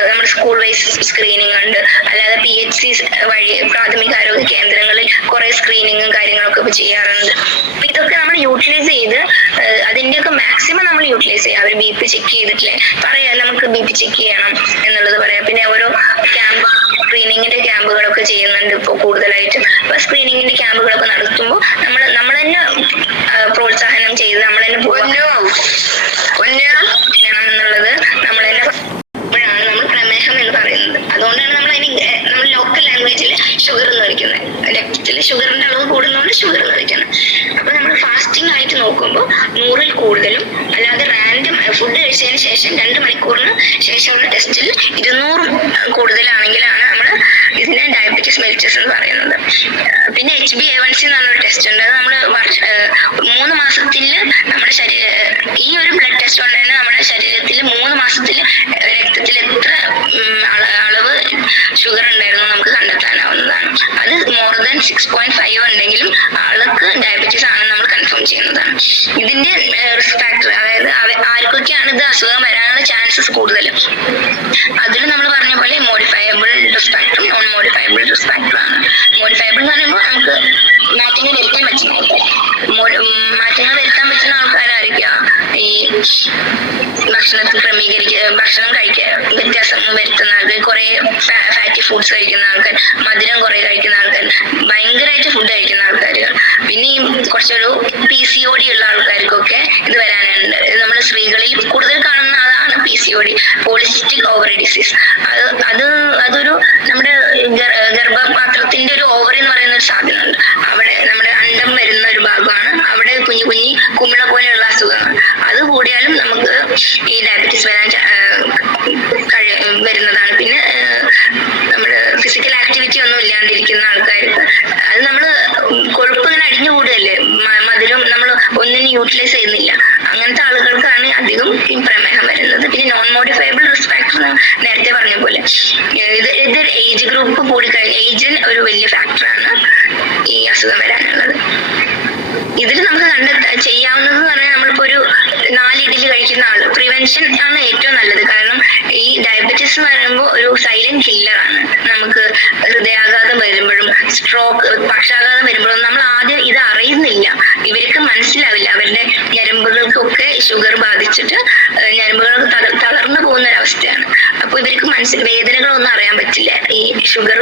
നമ്മുടെ സ്കൂൾ വൈസ് സ്ക്രീനിങ് ഉണ്ട്, അല്ലാതെ PHC വഴി പ്രാഥമിക ആരോഗ്യ കേന്ദ്രങ്ങളിൽ കുറെ സ്ക്രീനിങ്ങും കാര്യങ്ങളൊക്കെ ഇപ്പൊ ചെയ്യാറുണ്ട്. അപ്പൊ ഇതൊക്കെ നമ്മൾ യൂട്ടിലൈസ് ചെയ്ത് അതിന്റെയൊക്കെ മാക്സിമം നമ്മൾ യൂട്ടിലൈസ് ചെയ്യുക. അവർ BP ചെക്ക് ചെയ്തിട്ടില്ലേ പറയാം, നമുക്ക് BP ചെക്ക് ചെയ്യണം എന്നുള്ളത് പറയാം. പിന്നെ ഓരോ സ്ക്രീനിങ്ങിന്റെ ക്യാമ്പുകളൊക്കെ ചെയ്യുന്നുണ്ട് ഇപ്പോൾ കൂടുതലായിട്ട്. അപ്പൊ സ്ക്രീനിങ്ങിന്റെ ക്യാമ്പുകളൊക്കെ നടത്തുമ്പോൾ നമ്മൾ തന്നെ പ്രോത്സാഹനം ചെയ്ത് നമ്മൾ തന്നെ ചെയ്യണം എന്നുള്ളത് നമ്മൾ തന്നെ ാണ് നമ്മൾ പ്രമേഹം എന്ന് പറയുന്നത്. അതുകൊണ്ടാണ് നമ്മൾ ലോക്കൽ ലാംഗ്വേജിൽ ഷുഗർ എന്ന് വിളിക്കുന്നത്. രക്തത്തിൽ ഷുഗറിന്റെ അളവ് കൂടുന്നതുകൊണ്ട് ഷുഗർ എന്ന് വിളിക്കുന്നത്. അപ്പൊ നമ്മൾ ഫാസ്റ്റിംഗ് ആയിട്ട് നോക്കുമ്പോൾ 100-ൽ കൂടുതലും, അല്ലാതെ റാൻഡം ഫുഡ് കഴിച്ചതിന് ശേഷം 2 മണിക്കൂറിന് ശേഷമുള്ള ടെസ്റ്റിൽ 200 കൂടുതലാണെങ്കിലാണ് നമ്മൾ ഇതിനെ ഡയബറ്റീസ് മെലിറ്റസ് എന്ന് പറയുന്നത്. പിന്നെ HbA1c എന്ന് പറഞ്ഞൊരു ടെസ്റ്റ് ഉണ്ട്. അത് നമ്മൾ 3 മാസത്തിൽ നമ്മുടെ ഈ ഒരു ബ്ലഡ് ടെസ്റ്റ് കൊണ്ട് തന്നെ നമ്മുടെ ശരീരത്തിൽ 3 മാസത്തിൽ രക്തത്തിൽ എത്ര അളവ് ഷുഗർ ഉണ്ടായിരുന്നു നമുക്ക് കണ്ടെത്താനാവുന്നതാണ്. അത് മോർ ദാൻ 6.5 ഉണ്ടെങ്കിലും ആൾക്ക് ഡയബറ്റീസ് ആണെന്ന് നമ്മൾ കൺഫേം ചെയ്യുന്നതാണ്. ഇതിന്റെ റിസ്ക് ഫാക്ടർ, അതായത് ആർക്കൊക്കെയാണ് ഇത് അസുഖം വരാനുള്ള ചാൻസസ് കൂടുതൽ, അതിൽ നമ്മൾ പറഞ്ഞ പോലെ മോഡിഫയബിൾ റിസ്ക് ഫാക്ടറും നോൺ മോഡിഫയബിൾ റിസ്ക് ഫാക്ടറും ആണ്. മോഡിഫയബിൾ എന്ന് പറയുമ്പോൾ നമുക്ക് മാറ്റങ്ങൾ വരുത്താൻ പറ്റുന്ന ആൾക്കാർ. മാറ്റങ്ങൾ വരുത്താൻ പറ്റുന്ന ആൾക്കാരായിരിക്കാം ഈ ഭക്ഷണത്തിൽ ഭക്ഷണം കഴിക്കുക വ്യത്യാസം വരുത്തുന്ന ആൾക്കാർ, കുറെ ഫാറ്റി ഫുഡ്സ് കഴിക്കുന്ന ആൾക്കാർ, മധുരം കുറെ കഴിക്കുന്ന ആൾക്കാർ, ഭയങ്കരമായിട്ട് ഫുഡ് കഴിക്കുന്ന ആൾക്കാർ, പിന്നെ ഈ കുറച്ചൊരു PCOD ഉള്ള ആൾക്കാർക്കൊക്കെ ഇത് വരാനുണ്ട്. നമ്മുടെ സ്ത്രീകളിൽ കൂടുതൽ കാണുന്ന അതാണ് PCOD, പോളിസിസ്റ്റിക് ഓവറി ഡിസീസ്. അതൊരു നമ്മുടെ ഗർഭപാത്രത്തിന്റെ ഒരു ഓവറി എന്ന് പറയുന്ന ഒരു സാധനമുണ്ട്. അവിടെ നമ്മുടെ അണ്ടം വരുന്ന ഒരു ഭാഗമാണ്. അവിടെ കുഞ്ഞു കുമിള പോലെയുള്ള അസുഖങ്ങൾ, അത് കൂടിയാലും നമുക്ക് ഈ ഡയബറ്റീസ് വരുന്നതാണ്. പിന്നെ നമ്മുടെ ഫിസിക്കൽ ആക്ടിവിറ്റി ഒന്നും ഇല്ലാണ്ടിരിക്കുന്ന ആൾക്കാർക്ക് അത് നമ്മൾ കൊഴുപ്പ് ഇങ്ങനെ അടിഞ്ഞു കൂടുകയല്ലേ, മധുരം നമ്മൾ ഒന്നിനും യൂട്ടിലൈസ് ചെയ്യുന്നില്ല, അങ്ങനത്തെ ആളുകൾക്കാണ് അധികം ഈ പ്രമേഹം വരുന്നത്. പിന്നെ നോൺ മോഡിഫയബിൾ റിസ്ക് ഫാക്ടർ നേരത്തെ പറഞ്ഞ പോലെ ഇത് ഏജ് ഗ്രൂപ്പ് കൂടിക്കഴിഞ്ഞാൽ ഏജിൽ ഒരു വലിയ ഫാക്ടറാണ് ഈ അസുഖം വരാനുള്ളത്. ഇതിൽ നമുക്ക് ചെയ്യാവുന്നത് എന്ന് പറഞ്ഞാൽ നമ്മളിപ്പോ ഒരു 4 ഇഡ്ഡലി കഴിക്കുന്ന ആള് പ്രിവെൻഷൻ ആണ് ഏറ്റവും നല്ലത്. കാരണം ഈ ഡയബറ്റീസ് എന്ന് പറയുമ്പോൾ ഒരു സൈലന്റ് കില്ലർ ആണ്. നമുക്ക് ഹൃദയാഘാതം വരുമ്പോഴും സ്ട്രോക്ക് പക്ഷാഘാതം വരുമ്പോഴും നമ്മൾ ആദ്യം ഇത് അറിയുന്നില്ല, ഇവർക്ക് മനസ്സിലാവില്ല. അവരുടെ ഞരമ്പുകൾക്കൊക്കെ ഷുഗർ ബാധിച്ചിട്ട് ഞരമ്പുകൾക്ക് തളർന്നു പോകുന്ന ഒരവസ്ഥയാണ്. അപ്പൊ ഇവർക്ക് വേദനകളൊന്നും അറിയാൻ പറ്റില്ല ഈ ഷുഗർ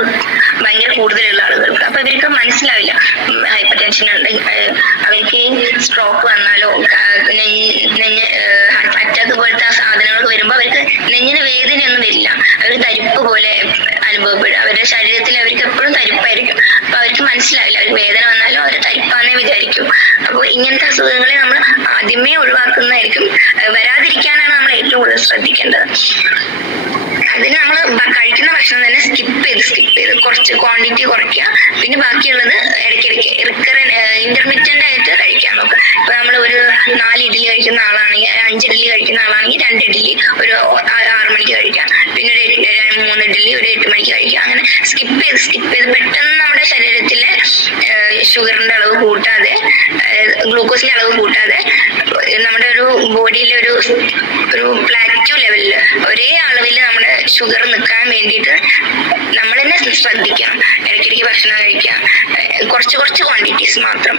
ഭയങ്കര കൂടുതലുള്ള ആളുകൾക്ക്. അപ്പൊ ഇവർക്ക് മനസ്സിലാവില്ല ഹൈപ്പർ ടെൻഷൻ അവർക്ക് സ്ട്രോക്ക് വന്നാലോ അറ്റാക്ക് പോലത്തെ സാധനങ്ങൾ വരുമ്പോൾ അവർക്ക് നെഞ്ഞിന് വേദനയൊന്നും വരില്ല. അവർ തരിപ്പ് പോലെ അനുഭവപ്പെടും. അവരുടെ ശരീരത്തിൽ അവർക്ക് എപ്പോഴും തരിപ്പായിരിക്കും. അപ്പൊ അവർക്ക് മനസ്സിലാവില്ല, അവർക്ക് വേദന വന്നാലും അവർ തരിപ്പാന്നേ വിചാരിക്കും. അപ്പോൾ ഇങ്ങനത്തെ അസുഖങ്ങളെ നമ്മൾ ആദ്യമേ ഒഴിവാക്കുന്നതായിരിക്കും. വരാതിരിക്കാനാണ് നമ്മൾ ഏറ്റവും കൂടുതൽ ശ്രദ്ധിക്കേണ്ടത്. അതിന് നമ്മൾ കഴിക്കുന്ന ഭക്ഷണം തന്നെ സ്കിപ്പ് ചെയ്ത് കുറച്ച് ക്വാണ്ടിറ്റി കുറയ്ക്കുക. പിന്നെ ബാക്കിയുള്ളത് ഇടയ്ക്കിടയ്ക്ക് ഇന്റർമീഡിയന്റ് ആയിട്ട് കഴിക്കാൻ നോക്കുക. ഇപ്പൊ നമ്മൾ ഒരു 4 ഇഡ്ഡലി കഴിക്കുന്ന ആളാണെങ്കിൽ 5 ഇഡ്ഡലി കഴിക്കുന്ന ആളാണെങ്കിൽ 2 ഇഡ്ഡലി ഒരു 6 മണിക്ക് കഴിക്കാം. പിന്നെ ഒരു 3 ഇഡ്ഡലി ഒരു 8 മണിക്ക് കഴിക്കാം. അങ്ങനെ സ്കിപ്പ് ചെയ്ത് പെട്ടെന്ന് നമ്മുടെ ശരീരത്തിലെ ഷുഗറിന്റെ അളവ് കൂട്ടാതെ, ഗ്ലൂക്കോസിന്റെ അളവ് കൂട്ടാതെ നമ്മുടെ ഒരു ബോഡിയിലെ ഒരു പ്ലാറ്റോ ലെവലില് ഒരേ അളവിൽ നമ്മുടെ ഷുഗർ നിൽക്കാൻ വേണ്ടിയിട്ട് നമ്മൾ തന്നെ ശ്രദ്ധിക്കണം. ഇടയ്ക്കിടയ്ക്ക് ഭക്ഷണം കഴിക്കാം, കുറച്ച് ക്വാണ്ടിറ്റീസ് മാത്രം,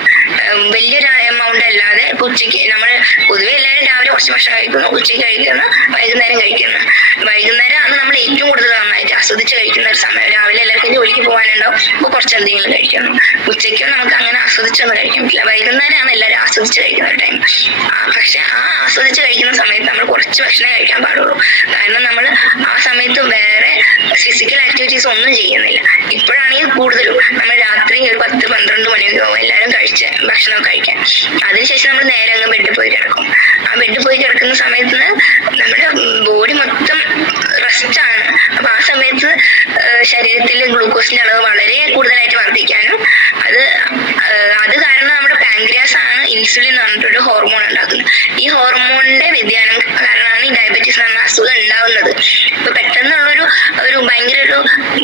വലിയൊരു എമൗണ്ട് അല്ലാതെ. ഇപ്പൊ ഉച്ചയ്ക്ക് നമ്മൾ പൊതുവെ എല്ലാവരും രാവിലെ കുറച്ച് ഭക്ഷണം കഴിക്കുന്നു, ഉച്ചയ്ക്ക് കഴിക്കുന്നു, വൈകുന്നേരം കഴിക്കുന്നു. വൈകുന്നേരമാണ് നമ്മൾ ഏറ്റവും കൂടുതൽ നന്നായിട്ട് ആസ്വദിച്ച് കഴിക്കുന്ന ഒരു സമയം. രാവിലെ എല്ലാവർക്കും ജോലിക്ക് പോകാനുണ്ടാവും, അപ്പോൾ കുറച്ച് എന്തെങ്കിലും കഴിക്കുന്നു. ഉച്ചയ്ക്കും നമുക്ക് അങ്ങനെ ആസ്വദിച്ചൊന്നും കഴിക്കാൻ പറ്റില്ല. വൈകുന്നേരമാണ് എല്ലാവരും ആസ്വദിച്ച് കഴിക്കുന്ന ഒരു ടൈം. പക്ഷെ ആ ആസ്വദിച്ച് കഴിക്കുന്ന സമയത്ത് നമ്മൾ കുറച്ച് ഭക്ഷണം കഴിക്കാൻ പാടുള്ളൂ. കാരണം നമ്മൾ ആ സമയത്ത് വേറെ ഫിസിക്കൽ ആക്ടിവിറ്റീസ് ഒന്നും ചെയ്യുന്നില്ല. ഇപ്പോഴാണെങ്കിൽ കൂടുതലും നമ്മൾ രാത്രി ഒരു 10-12 മണിയൊക്കെ ആവും എല്ലാവരും കഴിച്ച് ഭക്ഷണം കഴിക്കാൻ. അതിനുശേഷം നമ്മൾ നേരെ അങ്ങ് ബെഡിൽ പോയി കിടക്കും. ആ ബെഡിൽ പോയി കിടക്കുന്ന സമയത്ത് നമ്മുടെ ബോഡി മൊത്തം റെസ്റ്റ് ആണ്. അപ്പൊ ആ സമയത്ത് ശരീരത്തിൽ ഗ്ലൂക്കോസിന്റെ അളവ് വളരെ കൂടുതലായിട്ട് വർദ്ധിക്കാനും അത് കാരണം നമ്മുടെ പാൻക്രിയാസ് ആണ് ഇൻസുലിൻ എന്ന് പറഞ്ഞിട്ടൊരു ഹോർമോൺ ഉണ്ടാക്കുന്നത്. ഈ ഹോർമോണിന്റെ വ്യതിയാനം കാരണമാണ് ഈ ഡയബറ്റീസ് എന്ന അസുഖം ഉണ്ടാവുന്നത്. ഇപ്പൊ പെട്ടെന്നുള്ളൊരു ഭയങ്കര ഒരു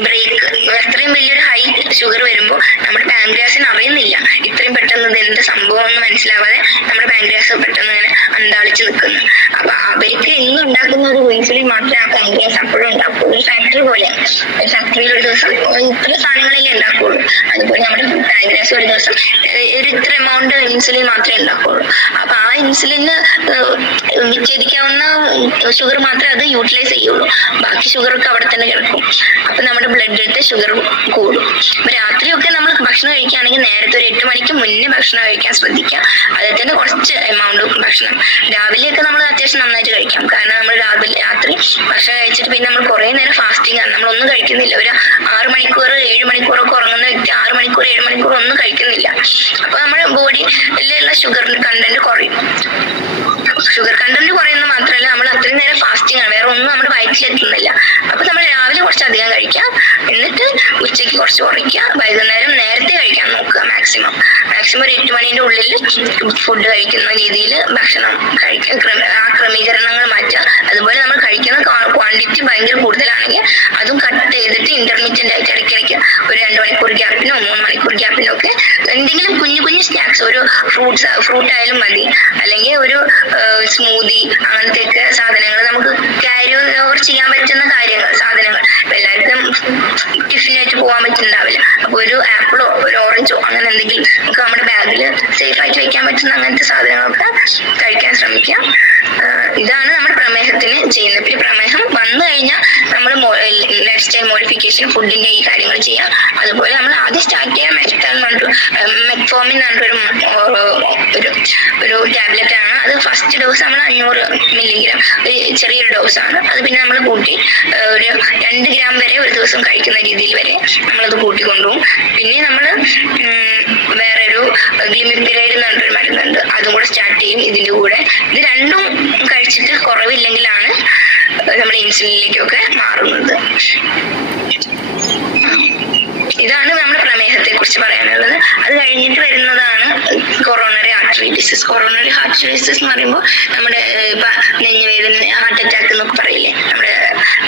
ബ്രേക്ക്, അത്രയും വലിയൊരു ഹൈ ഷുഗർ വരുമ്പോൾ നമ്മുടെ പാൻക്രിയാസിന് അറിയുന്നില്ല ഇത്രയും പെട്ടെന്ന് ഇത് എന്ത് സംഭവം എന്ന് മനസ്സിലാവാതെ നമ്മുടെ പാൻക്രിയാസ് പെട്ടെന്ന് ഇങ്ങനെ അന്താളിച്ച് നിൽക്കുന്നു. അപ്പൊ അവർക്ക് ഇന്ന് ഉണ്ടാക്കുന്ന ഒരു ഇൻസുലിൻ മാത്രമേ ആ പാൻക്രിയാസ് അപ്പോഴും ഉണ്ടാക്കുള്ളൂ. ഫാക്ടറി പോലെയാണ്. ഫാക്ടറിയിൽ ഒരു ദിവസം ഇത്ര സാധനങ്ങളല്ലേ ഉണ്ടാക്കുള്ളൂ. അതുപോലെ നമ്മുടെ പാൻക്രിയാസ് ഒരു ദിവസം ഒരു ഇത്ര എമൗണ്ട് ഇൻസുലിൻ മാത്രമേ ഉണ്ടാക്കുള്ളൂ. അപ്പൊ ആ ഇൻസുലിന് വിച്ഛേദിക്കാവുന്ന ഷുഗർ മാത്രമേ അത് യൂട്ടിലൈസ് ചെയ്യുള്ളൂ. ബാക്കി ഷുഗറൊക്കെ അവിടെ തന്നെ കിടക്കും. അപ്പൊ നമ്മുടെ ബ്ലഡിലത്തെ ഷുഗർ കൂടും. അപ്പൊ രാത്രിയൊക്കെ നമ്മൾ ഭക്ഷണം കഴിക്കുകയാണെങ്കിൽ നേരത്തെ ഒരു 8 മണിക്ക് മുന്നേ ഭക്ഷണം കഴിക്കാൻ ശ്രദ്ധിക്കുക. അതിൽ തന്നെ കുറച്ച് എമൗണ്ട് ഭക്ഷണം. രാവിലെയൊക്കെ നമ്മൾ അത്യാവശ്യം നന്നായിട്ട് കഴിക്കാം. കാരണം നമ്മൾ രാത്രി ഭക്ഷണം കഴിച്ചിട്ട് പിന്നെ നമ്മൾ കുറെ നേരം ഫാസ്റ്റിംഗ് ആണ്, നമ്മളൊന്നും കഴിക്കുന്നില്ല. ഒരു 6 മണിക്കൂർ 7 മണിക്കൂറൊക്കെ ഉറങ്ങുന്ന വ്യക്തി 6 മണിക്കൂർ 7 മണിക്കൂർ ഒന്നും കഴിക്കുന്നില്ല. അപ്പൊ നമ്മുടെ ബോഡിയിലുള്ള ഷുഗറിന്റെ കണ്ടന്റ് കുറയും. ഷുഗർ കണ്ടന്റ് കുറയുന്നത് മാത്രമല്ല നമ്മൾ അത്രയും നേരം ഫാസ്റ്റിംഗ് ആണ്, വേറെ ഒന്നും നമ്മുടെ വയറ്റിലെത്തുന്നില്ല. അപ്പൊ നമ്മൾ രാവിലെ കുറച്ചധികം കഴിക്കാം, എന്നിട്ട് ഉച്ചയ്ക്ക് കുറച്ച് കുറയ്ക്കുക, വൈകുന്നേരം നേരത്തെ കഴിക്കാൻ നോക്കുക. മാക്സിമം ഒരു 8 മണിന്റെ ഉള്ളിൽ ഫുഡ് കഴിക്കുന്ന രീതിയിൽ ഭക്ഷണം കഴിക്കുക. ആ ക്രമീകരണങ്ങൾ മാറ്റുക. അതുപോലെ നമ്മൾ കഴിക്കുന്ന ക്വാണ്ടിറ്റി ഭയങ്കര കൂടുതലാണെങ്കിൽ അതും കട്ട് ചെയ്തിട്ട് ഇന്റർമീഡിയന്റ് ആയിട്ട് ഇടയ്ക്കിടയ്ക്ക് ഒരു 2 മണിക്കൂർ ഗ്യാപ്പിനോ 3 മണിക്കൂർ ഗ്യാപ്പിനോ ഒക്കെ എന്തെങ്കിലും കുഞ്ഞു സ്നാക്സ്, ഒരു ഫ്രൂട്ട് ആയാലും മതി, അല്ലെങ്കിൽ ഒരു സ്മൂതി, അങ്ങനത്തെ ഒക്കെ സാധനങ്ങൾ നമുക്ക് ക്യാരി ഓവർ ചെയ്യാൻ പറ്റുന്ന സാധനങ്ങൾ. എല്ലാവർക്കും ടിഫിനായിട്ട് പോകാൻ പറ്റുന്നുണ്ടാവില്ല. അപ്പൊ ഒരു ആപ്പിളോ ഒരു ഓറഞ്ചോ അങ്ങനെ എന്തെങ്കിലും നമുക്ക് നമ്മുടെ ബാഗിൽ സേഫ് ആയിട്ട് വെക്കാൻ പറ്റുന്ന അങ്ങനത്തെ സാധനങ്ങളൊക്കെ കഴിക്കാൻ ശ്രമിക്കാം. ഇതാണ് നമ്മുടെ പ്രമേഹത്തിന് ചെയ്യുന്നത്. പിന്നെ പ്രമേഹം വന്നു കഴിഞ്ഞാൽ നമ്മൾ ലൈഫ് സ്റ്റൈൽ മോഡിഫിക്കേഷൻ, ഫുഡിന്റെ ഈ കാര്യങ്ങൾ ചെയ്യാം. അതുപോലെ നമ്മൾ ആദ്യം സ്റ്റാർട്ട് ചെയ്യാൻ മെറ്റ്ഫോമിൻ എന്ന് പറഞ്ഞിട്ടൊരു ടാബ്ലറ്റ് ആണ്. അത് ഫസ്റ്റ് ഡോസ് നമ്മൾ 500 മില്ലിഗ്രാം, ചെറിയൊരു ഡോസാണ്. അത് പിന്നെ നമ്മൾ കൂട്ടി ഒരു 2 ഗ്രാം വരെ ഒരു ദിവസം കഴിക്കുന്ന രീതിയിൽ വരെ നമ്മളത് കൂട്ടിക്കൊണ്ടുപോകും. പിന്നെ നമ്മൾ വേറെ ഒരു ഗ്ലിമിപ്പിറൈഡ് എന്ന് പറഞ്ഞിട്ടൊരു മരുന്നുണ്ട്, അതും കൂടെ സ്റ്റാർട്ട് ചെയ്യും ഇതിന്റെ കൂടെ. ഇത് രണ്ടും കഴിച്ചിട്ട് കുറവില്ലെങ്കിലാണ് നമ്മൾ ഇൻസുലിനിലേക്കൊക്കെ മാറുന്നത്. ഇതാണ് നമ്മുടെ പ്രമേഹത്തെ കുറിച്ച് പറയാനുള്ളത്. അത് കഴിഞ്ഞിട്ട് വരുന്നതാണ് coronary artery artery disease. Coronary artery disease എന്ന് പറയുമ്പോൾ നമ്മുടെ നെഞ്ഞുവേദന, ഹാർട്ട് അറ്റാക്ക് എന്നൊക്കെ പറയില്ലേ, നമ്മുടെ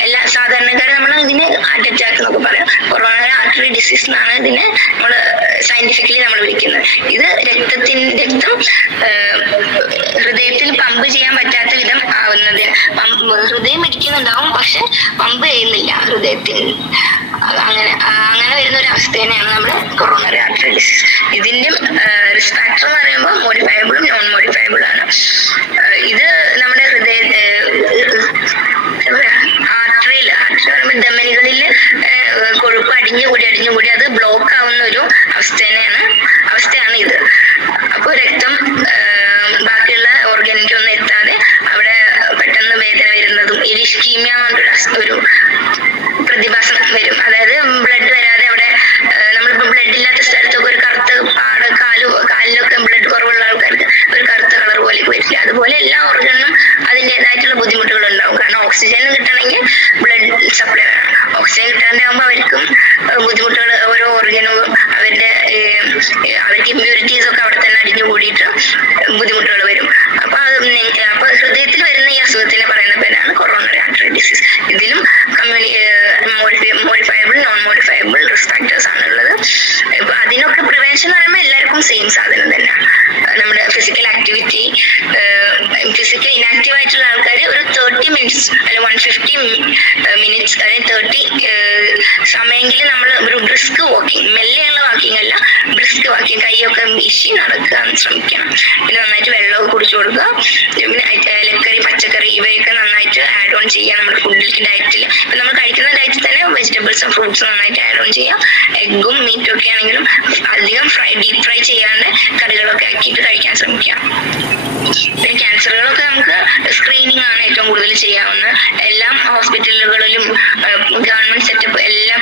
എല്ലാ സാധാരണക്കാർ നമ്മൾ ഇതിന് ഹാർട്ട് അറ്റാക്ക് എന്നൊക്കെ പറയാം. കൊറോണറി ആർട്ടറി ഡിസീസ് എന്നാണ് ഇതിനെ നമ്മൾ സയന്റിഫിക്കലി നമ്മൾ വിളിക്കുന്നത്. ഇത് രക്തം ഹൃദയത്തിൽ പമ്പ് ചെയ്യാൻ പറ്റാത്ത വിധം ആവുന്നതിന്, ഹൃദയം ഇരിക്കുന്നുണ്ടാവും പക്ഷെ പമ്പ് ചെയ്യുന്നില്ല ഹൃദയത്തിൽ, അങ്ങനെ വരുന്ന ഒരു അവസ്ഥ തന്നെയാണ് നമ്മുടെ കൊറോണറി ആർട്ടറി ഡിസീസ്. ഇതിന്റെ റിസ്ക് ഫാക്ടർ എന്ന് പറയുമ്പോൾ മോഡിഫയബിളും നോൺ മോഡിഫയബിളും ആണ്. ഇത് നമ്മുടെ ആർട്ടറിയിൽ പറയുമ്പോൾ ധമനികളിൽ കൊഴുപ്പ് അടിഞ്ഞുകൂടി അത് ബ്ലോക്ക് ആവുന്ന ഒരു അവസ്ഥയാണ് ഇത്. അപ്പോൾ രക്തം ബാക്കിയുള്ള ഓർഗനിക്കൊന്നും എത്താതെ അവിടെ പെട്ടെന്ന് വേദന വരുന്നതും ഇരിഷ്കീമിയ ഒരു പ്രതിഭാസം വരും. അതായത് ബ്ലഡ് വരാതെ അവിടെ നമ്മളിപ്പോ ബ്ലഡ് ഇല്ലാത്ത സ്ഥലത്തൊക്കെ ഒരു കറുത്ത പാട്, കാലിലൊക്കെ ബ്ലഡ് കുറവുള്ള ആൾക്കാർക്ക് ഒരു കറുത്ത കളർ പോലെ വരില്ല. അതുപോലെ എല്ലാ ഓർഗനും അതിൻ്റെതായിട്ടുള്ള ബുദ്ധിമുട്ടുകൾ ഉണ്ടാവും. കാരണം ഓക്സിജൻ കിട്ടണമെങ്കിൽ ബ്ലഡ് സപ്ലൈ വേണം. ഓക്സിജൻ കിട്ടാണ്ടാകുമ്പോൾ അവർക്കും ബുദ്ധിമുട്ടുകൾ, ഓരോ ഓർഗനും അവർക്ക് ഇമ്പ്യൂരിറ്റീസ് ഒക്കെ അവിടെ തന്നെ അടിഞ്ഞു കൂടിയിട്ട് ബുദ്ധിമുട്ടുകൾ വരും. അപ്പൊ ഹൃദയത്തിൽ വരുന്ന ഈ അസുഖത്തിന് പറയുന്ന പേരാണ് കൊറോണറി ആർട്ടറി ഡിസീസ്. ഇതിലും modifiable non modifiable risk factors ആണുള്ളത്. ഇപ്പൊ അതിനൊക്കെ പ്രിവെൻഷൻ എന്ന് പറയുമ്പോൾ എല്ലാവർക്കും സെയിം സാധനം തന്നെ. നമ്മുടെ ഫിസിക്കൽ ആക്ടിവിറ്റി, ഫിസിക്കൽ ഇനാക്റ്റീവ് ആയിട്ടുള്ള ആൾക്കാർ ഒരു 30 മിനിറ്റ്സ് അല്ലെ 150 മിനിറ്റ്സ് അല്ലെങ്കിൽ 30 സമയമെങ്കിലും നമ്മൾ ഒരു ബ്രിസ്ക് വാക്കിംഗ്, മെല്ലെയുള്ള വാക്കിംഗ് അല്ല, ബ്രിസ്ക് വാക്കിംഗ്, കൈയൊക്കെ വീശി നടക്കാൻ ശ്രമിക്കണം. പിന്നെ നന്നായിട്ട് വെള്ളമൊക്കെ കുടിച്ചു കൊടുക്കുക. പിന്നെ ഇലക്കറി, പച്ചക്കറി ഇവയൊക്കെ നന്നായിട്ട് ആഡ് ഓൺ ചെയ്യുക നമ്മുടെ ഫുഡിലേക്ക്, ഡയറ്റിൽ. ഇപ്പൊ നമ്മൾ കഴിക്കുന്ന ഡയറ്റിൽ തന്നെ വെജിറ്റബിൾസും ഫ്രൂട്ട്സും നന്നായിട്ട് ആഡ് ഓൺ ചെയ്യുക. എഗ്ഗും മീറ്റും ഒക്കെ ആണെങ്കിലും അധികം ഡീപ് ഫ്രൈ ചെയ്യാണ്ട് കറികളൊക്കെ ആക്കിയിട്ട് കഴിക്കാൻ ശ്രമിക്കുക. പിന്നെ ക്യാൻസറുകളൊക്കെ നമുക്ക് സ്ക്രീനിങ് ആണ് ഏറ്റവും കൂടുതൽ ചെയ്യാവുന്ന. എല്ലാ ഹോസ്പിറ്റലുകളിലും ഗവൺമെന്റ് സെറ്റപ്പ് എല്ലാ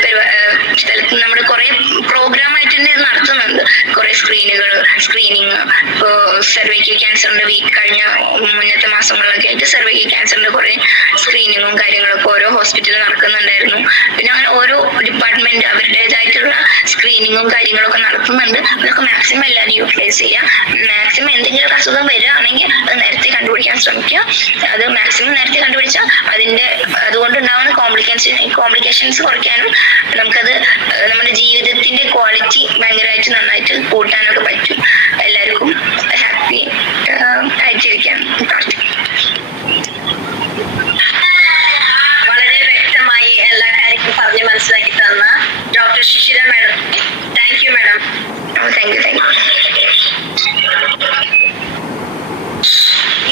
സ്ഥലത്തും നമ്മുടെ കുറെ പ്രോഗ്രാം ആയിട്ട് തന്നെ ഇത് നടത്തുന്നുണ്ട്. കുറെ സ്ക്രീനിങ് ഇപ്പോ സെർവൈക്കൽ ക്യാൻസറിന്റെ കഴിഞ്ഞ മുന്നത്തെ മാസങ്ങളിലൊക്കെ ആയിട്ട് സെർവൈക്കൽ ക്യാൻസറിന്റെ കുറെ സ്ക്രീനിങ്ങും കാര്യങ്ങളൊക്കെ ഓരോ ഹോസ്പിറ്റലിൽ നടക്കുന്നുണ്ടായിരുന്നു. പിന്നെ അങ്ങനെ ഓരോ ഡിപ്പാർട്ട്മെന്റ് അവരുടേതായിട്ടുള്ള സ്ക്രീനിങ്ങും കാര്യങ്ങളൊക്കെ നടത്തുന്നുണ്ട്. അതൊക്കെ മാക്സിമം എല്ലാവരും യൂട്ടിലൈസ് ചെയ്യുക. മാക്സിമം എന്തെങ്കിലും അസുഖം വരികയാണെങ്കിൽ അത് നേരത്തെ കണ്ടുപിടിക്കാൻ ശ്രമിക്കുക. അത് മാക്സിമം നേരത്തെ കണ്ടുപിടിച്ചാൽ അതുകൊണ്ടുണ്ടാവുന്ന കോംപ്ലിക്കേഷൻസ് കുറയ്ക്കാനും നമുക്കത് നമ്മുടെ ജീവിതത്തിന്റെ ക്വാളിറ്റി ഭയങ്കരമായിട്ട് നന്നായിട്ട് കൂട്ടാനൊക്കെ പറ്റും. എല്ലാവർക്കും ഹാപ്പി ആയിട്ടിരിക്കാൻ പ്രാർത്ഥിക്കും. വളരെ വ്യക്തമായി എല്ലാ കാര്യങ്ങളും പറഞ്ഞ് മനസ്സിലാക്കി തന്ന doctor Shishira madam, thank you madam. Thank you.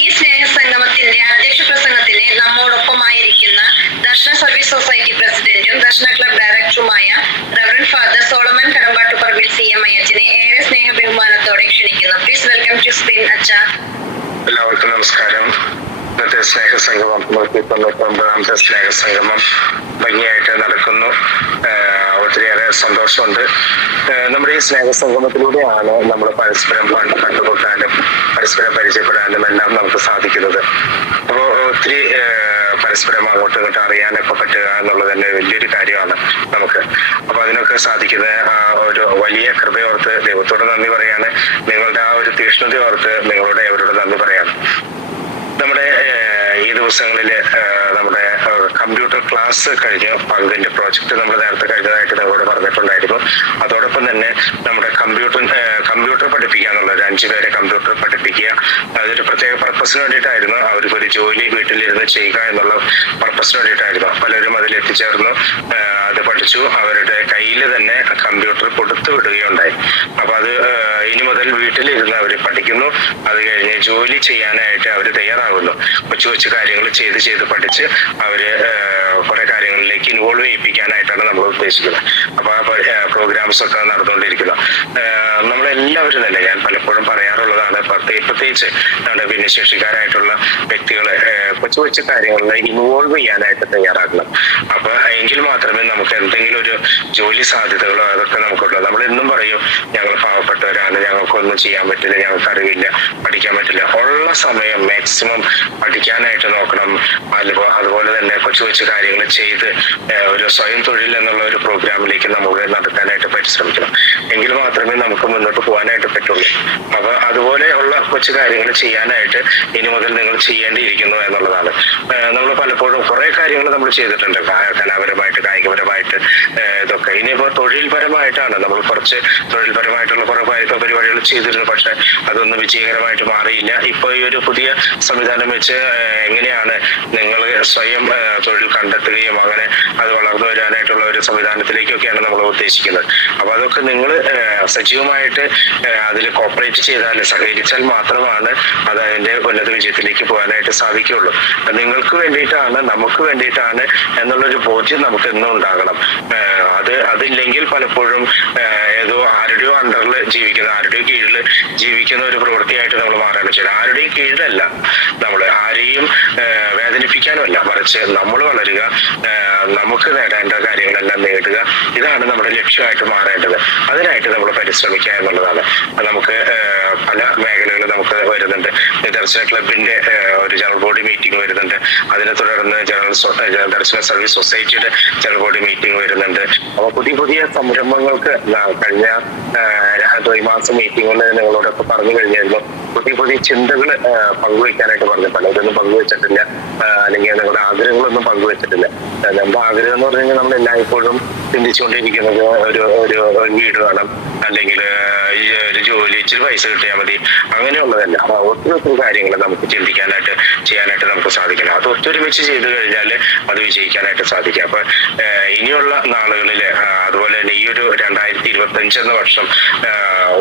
ഈ സ്നേഹസംഗമത്തിന്റെ അധ്യക്ഷ പ്രസംഗത്തിന് നമ്മോടൊപ്പമായിരിക്കുന്ന ദർശന സർവീസ് സൊസൈറ്റി പ്രസിഡന്റും ദർശന ക്ലബ് ഡയറക്ടറുമായ reverend father Solomon Kadambattuparambil CMI അച്ഛനെ ഏറെ സ്നേഹ ബഹുമാനത്തോടെ ക്ഷണിക്കുന്നു. പ്ലീസ് വെൽക്കം ടു സ്പിൻ അച്ഛ. എല്ലാവർക്കും നമസ്കാരം. ഇന്നത്തെ സ്നേഹസംഗമം 199ാമത്തെ സ്നേഹസംഗമം ഭംഗിയായിട്ട് നടക്കുന്നു. ഒത്തിരിയേറെ സന്തോഷമുണ്ട്. നമ്മുടെ ഈ സ്നേഹസംഗമത്തിലൂടെയാണ് നമ്മൾ പരസ്പരം കണ്ടുമുട്ടാനും പരസ്പരം പരിചയപ്പെടാനും എല്ലാം നമുക്ക് സാധിക്കുന്നത്. അപ്പോൾ ഒത്തിരി പരസ്പരം അങ്ങോട്ടും ഇങ്ങോട്ടും അറിയാനൊക്കെ പറ്റുക എന്നുള്ളത് തന്നെ വലിയൊരു കാര്യമാണ് നമുക്ക്. അപ്പൊ അതിനൊക്കെ സാധിക്കുന്ന ഒരു വലിയ കൃപയോർത്ത് ദൈവത്തോട് നന്ദി പറയാണ്. നിങ്ങളുടെ ആ ഒരു തീക്ഷ്ണത ഓർത്ത് നിങ്ങളോട് അവരോട് നന്ദി പറയാണ്. നമ്മുടെ ഈ ദിവസങ്ങളിൽ നമ്മുടെ കമ്പ്യൂട്ടർ ക്ലാസ് കഴിഞ്ഞ് അതിന്റെ പ്രോജക്റ്റ് നമ്മൾ നേരത്തെ കഴിഞ്ഞതായിട്ട് നിങ്ങളോട് പറഞ്ഞിട്ടുണ്ടായിരുന്നു. അതോടൊപ്പം തന്നെ നമ്മുടെ കമ്പ്യൂട്ടർ പഠിപ്പിക്കുക എന്നുള്ള 5 പേരെ കമ്പ്യൂട്ടർ പഠിപ്പിക്കുക, അതൊരു പ്രത്യേക പർപ്പസിന് വേണ്ടിയിട്ടായിരുന്നു. അവർക്കൊരു ജോലി വീട്ടിലിരുന്ന് ചെയ്യുക എന്നുള്ള പർപ്പസിന് വേണ്ടിയിട്ടായിരുന്നു. പലരും അതിൽ എത്തിച്ചേർന്നു, അത് പഠിച്ചു, അവരുടെ കയ്യിൽ തന്നെ കമ്പ്യൂട്ടർ കൊടുത്തു വിടുകയുണ്ടായി. അപ്പൊ അത് ഇനി മുതൽ വീട്ടിലിരുന്ന് അവർ പഠിക്കുന്നു. അത് കഴിഞ്ഞ് ജോലി ചെയ്യാനായിട്ട് അവർ തയ്യാറാകുന്നു. കൊച്ചു കാര്യങ്ങൾ ചെയ്ത് പഠിച്ച് അവര് കുറെ കാര്യങ്ങളിലേക്ക് ഇൻവോൾവ് ചെയ്യിപ്പിക്കാനായിട്ടാണ് നമ്മൾ ഉദ്ദേശിക്കുന്നത്. അപ്പൊ ആ പ്രോഗ്രാംസ് ഒക്കെ നടന്നുകൊണ്ടിരിക്കുന്നത്. നമ്മളെല്ലാവരും തന്നെ, ഞാൻ പലപ്പോഴും പറയാറുള്ളതാണ്, പ്രത്യേകിച്ച് നമ്മുടെ ഭിന്നശേഷിക്കാരായിട്ടുള്ള വ്യക്തികളെ കൊച്ചു കാര്യങ്ങളിൽ ഇൻവോൾവ് ചെയ്യാനായിട്ട് തയ്യാറാക്കണം. അപ്പൊ എങ്കിൽ മാത്രമേ നമുക്ക് എന്തെങ്കിലും ഒരു ജോലി സാധ്യതകളോ അതൊക്കെ നമുക്കുള്ളൂ. നമ്മൾ എന്നും പറയും ഞങ്ങൾ പാവപ്പെട്ടവരാണ്, ഞങ്ങൾക്കൊന്നും ചെയ്യാൻ പറ്റില്ല, ഞങ്ങൾക്ക് അറിവില്ല, പഠിക്കാൻ പറ്റില്ല. ഉള്ള സമയം മാക്സിമം പഠിക്കാനായിട്ട് നോക്കണം. അതുപോലെ തന്നെ കൊച്ചു കൊച്ചു കാര്യങ്ങൾ ചെയ്ത് ഒരു സ്വയം തൊഴിൽ എന്നുള്ള ഒരു പ്രോഗ്രാമിലേക്ക് നമ്മൾ നടത്താനായിട്ട് പരിശ്രമിക്കണം. എങ്കിൽ മാത്രമേ നമുക്ക് മുന്നോട്ട് പോകാനായിട്ട് പറ്റുള്ളൂ. അപ്പൊ അതുപോലെയുള്ള കൊച്ചു കാര്യങ്ങൾ ചെയ്യാനായിട്ട് ഇനി മുതൽ നിങ്ങൾ ചെയ്യേണ്ടിയിരിക്കുന്നു എന്നുള്ളതാണ്. നമ്മൾ പലപ്പോഴും കുറെ കാര്യങ്ങൾ നമ്മൾ ചെയ്തിട്ടുണ്ട്, കലാപരമായിട്ട് കായികപരമായിട്ട് ഇതൊക്കെ. ഇനിയിപ്പോ തൊഴിൽപരമായിട്ടാണ് നമ്മൾ കുറച്ച് തൊഴിൽപരമായിട്ടുള്ള കുറെ പരിപാടികൾ ചെയ്തിരുന്നു, പക്ഷെ അതൊന്നും വിജയകരമായിട്ട് മാറിയില്ല. ഇപ്പൊ ഈ ഒരു പുതിയ സംവിധാനം വെച്ച് എങ്ങനെയാണ് നിങ്ങൾ സ്വയം തൊഴിൽ കണ്ടെത്തുകയും അങ്ങനെ അത് വളർന്നു വരാനായിട്ടുള്ള ഒരു സംവിധാനത്തിലേക്കൊക്കെയാണ് നമ്മൾ ഉദ്ദേശിക്കുന്നത്. അപ്പൊ അതൊക്കെ നിങ്ങൾ സജീവമായിട്ട് അതിൽ കോപ്പറേറ്റ് ചെയ്താൽ, സഹകരിച്ചാൽ മാത്രമാണ് അത് അതിന്റെ ഉന്നത വിജയത്തിലേക്ക് പോകാനായിട്ട് സാധിക്കുകയുള്ളൂ. നിങ്ങൾക്ക് വേണ്ടിയിട്ടാണ്, നമുക്ക് വേണ്ടിയിട്ടാണ് എന്നുള്ളൊരു ബോധ്യം നമുക്ക് എന്നും ഉണ്ടാകണം. അതില്ലെങ്കിൽ പലപ്പോഴും ഏതോ ആരുടെയോ അണ്ടറിൽ ജീവിക്കുന്ന, ആരുടെയോ കീഴിൽ ജീവിക്കുന്ന ഒരു പ്രവൃത്തിയായിട്ട് നമ്മൾ മാറാണ് ചെയ്യുന്നത്. ആരുടെയും കീഴിലല്ല, നമ്മൾ ആരെയും വേദനിപ്പിക്കാനുമല്ല, മറിച്ച് നമ്മൾ വളരുക, നമുക്ക് നേടേണ്ട കാര്യങ്ങളെല്ലാം നേടുക, ഇതാണ് നമ്മുടെ ലക്ഷ്യമായിട്ട് മാറേണ്ടത്. അതിനായിട്ട് നമ്മൾ പരിശ്രമിക്കുക എന്നുള്ളതാണ്. നമുക്ക് പല മേഖലകൾ നമുക്ക് വരുന്നുണ്ട്. ദർശന ക്ലബിന്റെ ഒരു ജനറൽ ബോഡി മീറ്റിംഗ് വരുന്നുണ്ട്. അതിനെ തുടർന്ന് ദർശന സർവീസ് സൊസൈറ്റിയുടെ ജനറൽ ബോഡി മീറ്റിംഗ് വരുന്നുണ്ട്. അപ്പൊ പുതിയ പുതിയ സംരംഭങ്ങൾക്ക് കഴിഞ്ഞ ദ്വൈമാസ മീറ്റിങ്ങുകളിൽ നിങ്ങളോടൊക്കെ പറഞ്ഞു കഴിഞ്ഞായിരുന്നു. പുതിയ പുതിയ ചിന്തകൾ പങ്കുവയ്ക്കാനായിട്ട് പറഞ്ഞു. പലതൊന്നും പങ്കുവെച്ചിട്ടില്ല, അല്ലെങ്കിൽ നിങ്ങളുടെ ആഗ്രഹങ്ങളൊന്നും പങ്കുവെച്ചിട്ടില്ല. നമ്മുടെ ആഗ്രഹം എന്ന് പറഞ്ഞു കഴിഞ്ഞാൽ നമ്മൾ എല്ലായ്പ്പോഴും ചിന്തിച്ചുകൊണ്ടിരിക്കുന്നത് ഒരു വീട് വേണം, അല്ലെങ്കിൽ ഒരു ജോലി, ഇച്ചിരി പൈസ കിട്ടിയാൽ മതി, അങ്ങനെയുള്ളതല്ല. ഒത്തിരി കാര്യങ്ങൾ നമുക്ക് ചിന്തിക്കാനായിട്ട് ചെയ്യാനായിട്ട് നമുക്ക് സാധിക്കണം. അത് ഒത്തൊരുമിച്ച് ചെയ്തു കഴിഞ്ഞാൽ അത് വിജയിക്കാനായിട്ട് സാധിക്കും. അപ്പൊ ഇനിയുള്ള നാളുകളിൽ അതുപോലെ തന്നെ ഈ ഒരു 2025 എന്ന വർഷം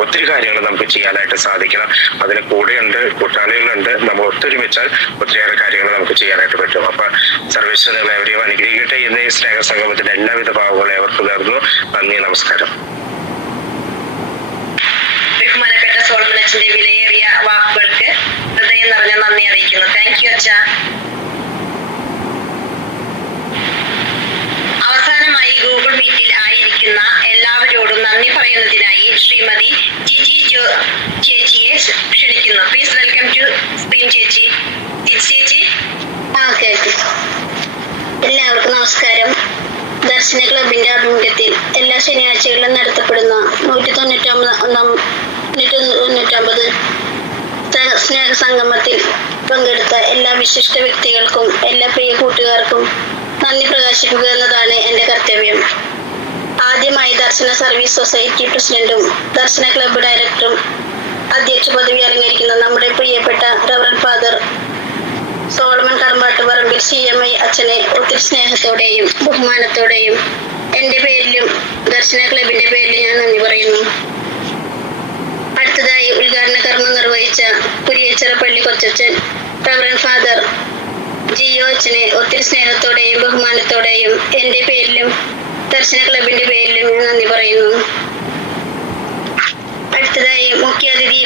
ഒത്തിരി കാര്യങ്ങൾ നമുക്ക് ചെയ്യാനായിട്ട് സാധിക്കണം. അതിന് കൂടെയുണ്ട്, കൂട്ടാളികളുണ്ട്. നമ്മൾ ഒത്തൊരുമിച്ചാൽ ഒത്തിരിയേറെ കാര്യങ്ങൾ നമുക്ക് ചെയ്യാനായിട്ട് പറ്റും. അപ്പൊ സർവീസ് നിങ്ങൾ എവരെയും അനുഗ്രഹിക്കട്ടെ എന്ന് ഈ സ്നേഹ സംഗമത്തിന്റെ എല്ലാവിധ ഭാവങ്ങളും ഏവർക്ക് നേർന്നു. നന്ദി, നമസ്കാരം. ബഹുമാനപ്പെട്ട സോളമൻ അച്ഛന്റെ വിലയേറിയ വാക്കുകൾക്ക് ഹൃദയം നിറഞ്ഞ നന്ദി അറിയിക്കുന്നു. താങ്ക് യു അച്ഛ. അവസാനമായി ഗൂഗിൾ മീറ്റിൽ ആയിരിക്കുന്ന എല്ലാവരോടും നന്ദി പറയുന്നതിനായി ശ്രീമതി ജിജി ചേച്ചിയെ ക്ഷണിക്കുന്നു. പ്ലീസ് വെൽക്കം ടു സ്ക്രീൻ ചേച്ചി. ചേച്ചി. എല്ലാവർക്കും നമസ്കാരം. ദർശന ക്ലബിന്റെ ആഭിമുഖ്യത്തിൽ എല്ലാ ശനിയാഴ്ചകളിലും നടത്തപ്പെടുന്ന 199 സ്നേഹ സംഗമത്തിൽ പങ്കെടുത്ത എല്ലാ വിശിഷ്ട വ്യക്തികൾക്കും എല്ലാ പ്രിയ കൂട്ടുകാർക്കും നന്ദി പ്രകാശിക്കുക എന്നതാണ് എൻ്റെ കർത്തവ്യം. ആദ്യമായി ദർശന സർവീസ് സൊസൈറ്റി പ്രസിഡന്റും ദർശന ക്ലബ്ബ് ഡയറക്ടറും അധ്യക്ഷ പദവി അലങ്കരിക്കുന്ന നമ്മുടെ പ്രിയപ്പെട്ട reverend father Solomon Kadambattuparambil CMI അച്ഛനെ ഒത്തിരി സ്നേഹത്തോടെയും ബഹുമാനത്തോടെയും എൻ്റെ പേരിലും ദർശന ക്ലബിന്റെ പേരിലും ഞാൻ നന്ദി പറയുന്നു. അടുത്തതായി ഉദ്ഘാടന കർമ്മം നിർവഹിച്ച കുരിയച്ചിറ പള്ളി കൊച്ചച്ഛൻ റവറൻഡ് ഫാദർ ജിയോ അച്ഛനെ ഒത്തിരി സ്നേഹത്തോടെയും ബഹുമാനത്തോടെയും എൻ്റെ പേരിലും ദർശന ക്ലബിന്റെ പേരിലും ഞാൻ നന്ദി പറയുന്നു. അടുത്തതായി മുഖ്യാതിഥി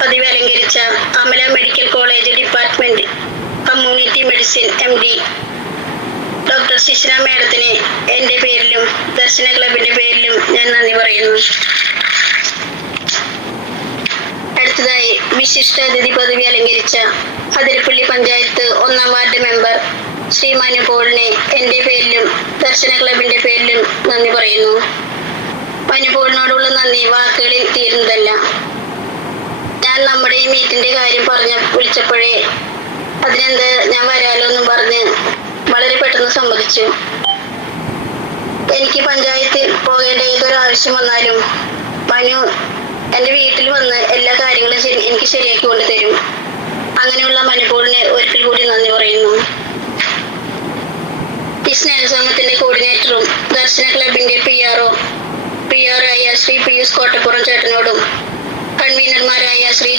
പദവി അലങ്കരിച്ച Amala medical college department community medicine MD doctor Shishira മേഡത്തിന് എൻ്റെ പേരിലും ദർശന ക്ലബിന്റെ പേരിലും ഞാൻ നന്ദി പറയുന്നു. അടുത്തതായി വിശിഷ്ടാതിഥി പദവി അലങ്കരിച്ച അതിരപ്പള്ളി പഞ്ചായത്ത് 1ാം വാർഡ് മെമ്പർ ശ്രീ മനു പോളിനെ എൻ്റെ പേരിലും ദർശന ക്ലബിന്റെ പേരിലും നന്ദി പറയുന്നു. മനു പോളിനോടുള്ള നന്ദി വാക്കുകളിൽ തീരുന്നതല്ല. ഞാൻ നമ്മുടെ ഈ മീറ്റിന്റെ കാര്യം വിളിച്ചപ്പോഴേ അതിനെന്ത് ഞാൻ വരാലോ എന്നും പറഞ്ഞ് വളരെ പെട്ടെന്ന് സമ്മതിച്ചു. എനിക്ക് പഞ്ചായത്തിൽ പോകേണ്ട ഏതൊരു ആവശ്യം വന്നാലും മനു എൻ്റെ വീട്ടിൽ വന്ന് എല്ലാ കാര്യങ്ങളും എനിക്ക് ശരിയാക്കി കൊണ്ട് തരും. അങ്ങനെയുള്ള മനുപോളിനെ ഒരിക്കൽ കൂടി നന്ദി പറയുന്നു. ഈ സ്നേഹസംഘത്തിന്റെ കോർഡിനേറ്ററും ദർശന ക്ലബിന്റെ PRO ആയ ശ്രീ പിയൂസ് കോട്ടപ്പുറം ചേട്ടനോടും കൺവീനർമാരായ ശ്രീ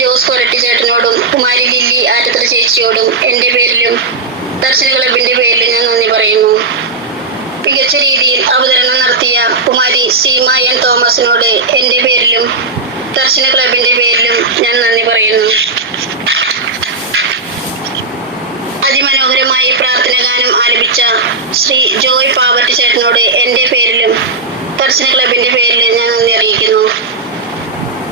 ജോസ് കൊരട്ടി ചേട്ടനോടും കുമാരി ലില്ലി ആറ്റത്ര ചേച്ചിയോടും എൻ്റെ പേരിലും ദർശന ക്ലബിന്റെ പേരിലും ഞാൻ നന്ദി പറയുന്നു. മികച്ച രീതിയിൽ അവതരണം നടത്തിയ കുമാരി സീമ N തോമസിനോട് എൻ്റെ പേരിലും ദർശന ക്ലബിന്റെ പേരിലും ഞാൻ നന്ദി പറയുന്നു. അതിമനോഹരമായി പ്രാർത്ഥന ഗാനം ആലപിച്ച ശ്രീ ജോയ് പാവർട്ടി ചേട്ടനോട് എൻ്റെ പേരിലും ദർശന ക്ലബിന്റെ പേരിൽ ഞാൻ നന്ദി അറിയിക്കുന്നു.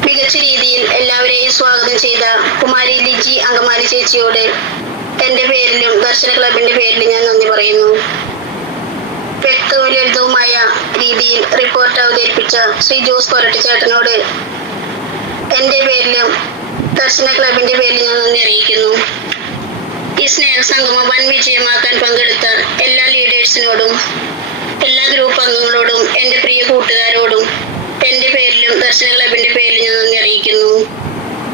മികച്ച രീതിയിൽ എല്ലാവരെയും സ്വാഗതം ചെയ്ത കുമാരി ലിജി അങ്കമാലി ചേച്ചിയോട് എന്റെ പേരിലും ദർശന ക്ലബിന്റെ പേരിലും ഞാൻ നന്ദി പറയുന്നു. വ്യക്തവും ലളിതവുമായ രീതിയിൽ റിപ്പോർട്ട് അവതരിപ്പിച്ച ശ്രീ ജോസ് കൊരട്ടിച്ചേട്ടനോട് എന്റെ പേരിലും ദർശന ക്ലബിന്റെ പേരിൽ ഞാൻ നന്ദി അറിയിക്കുന്നു. ഈ സ്നേഹസംഗമം വൻ വിജയമാക്കാൻ പങ്കെടുത്ത എല്ലാ ലീഡേഴ്സിനോടും എല്ലാ ഗ്രൂപ്പ് അംഗങ്ങളോടും എന്റെ പ്രിയ കൂട്ടുകാരോടും എന്റെ പേരിലും ദർശന ക്ലബിന്റെ പേരിൽ ഞാൻ നന്ദി അറിയിക്കുന്നു.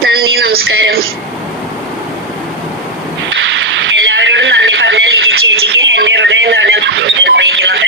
നന്ദി, നമസ്കാരം. എല്ലാവരോടും നന്ദി പറഞ്ഞ ലിജി ചേച്ചിക്ക് എന്റെ ഹൃദയം നിറഞ്ഞ അറിയിക്കുന്നത്.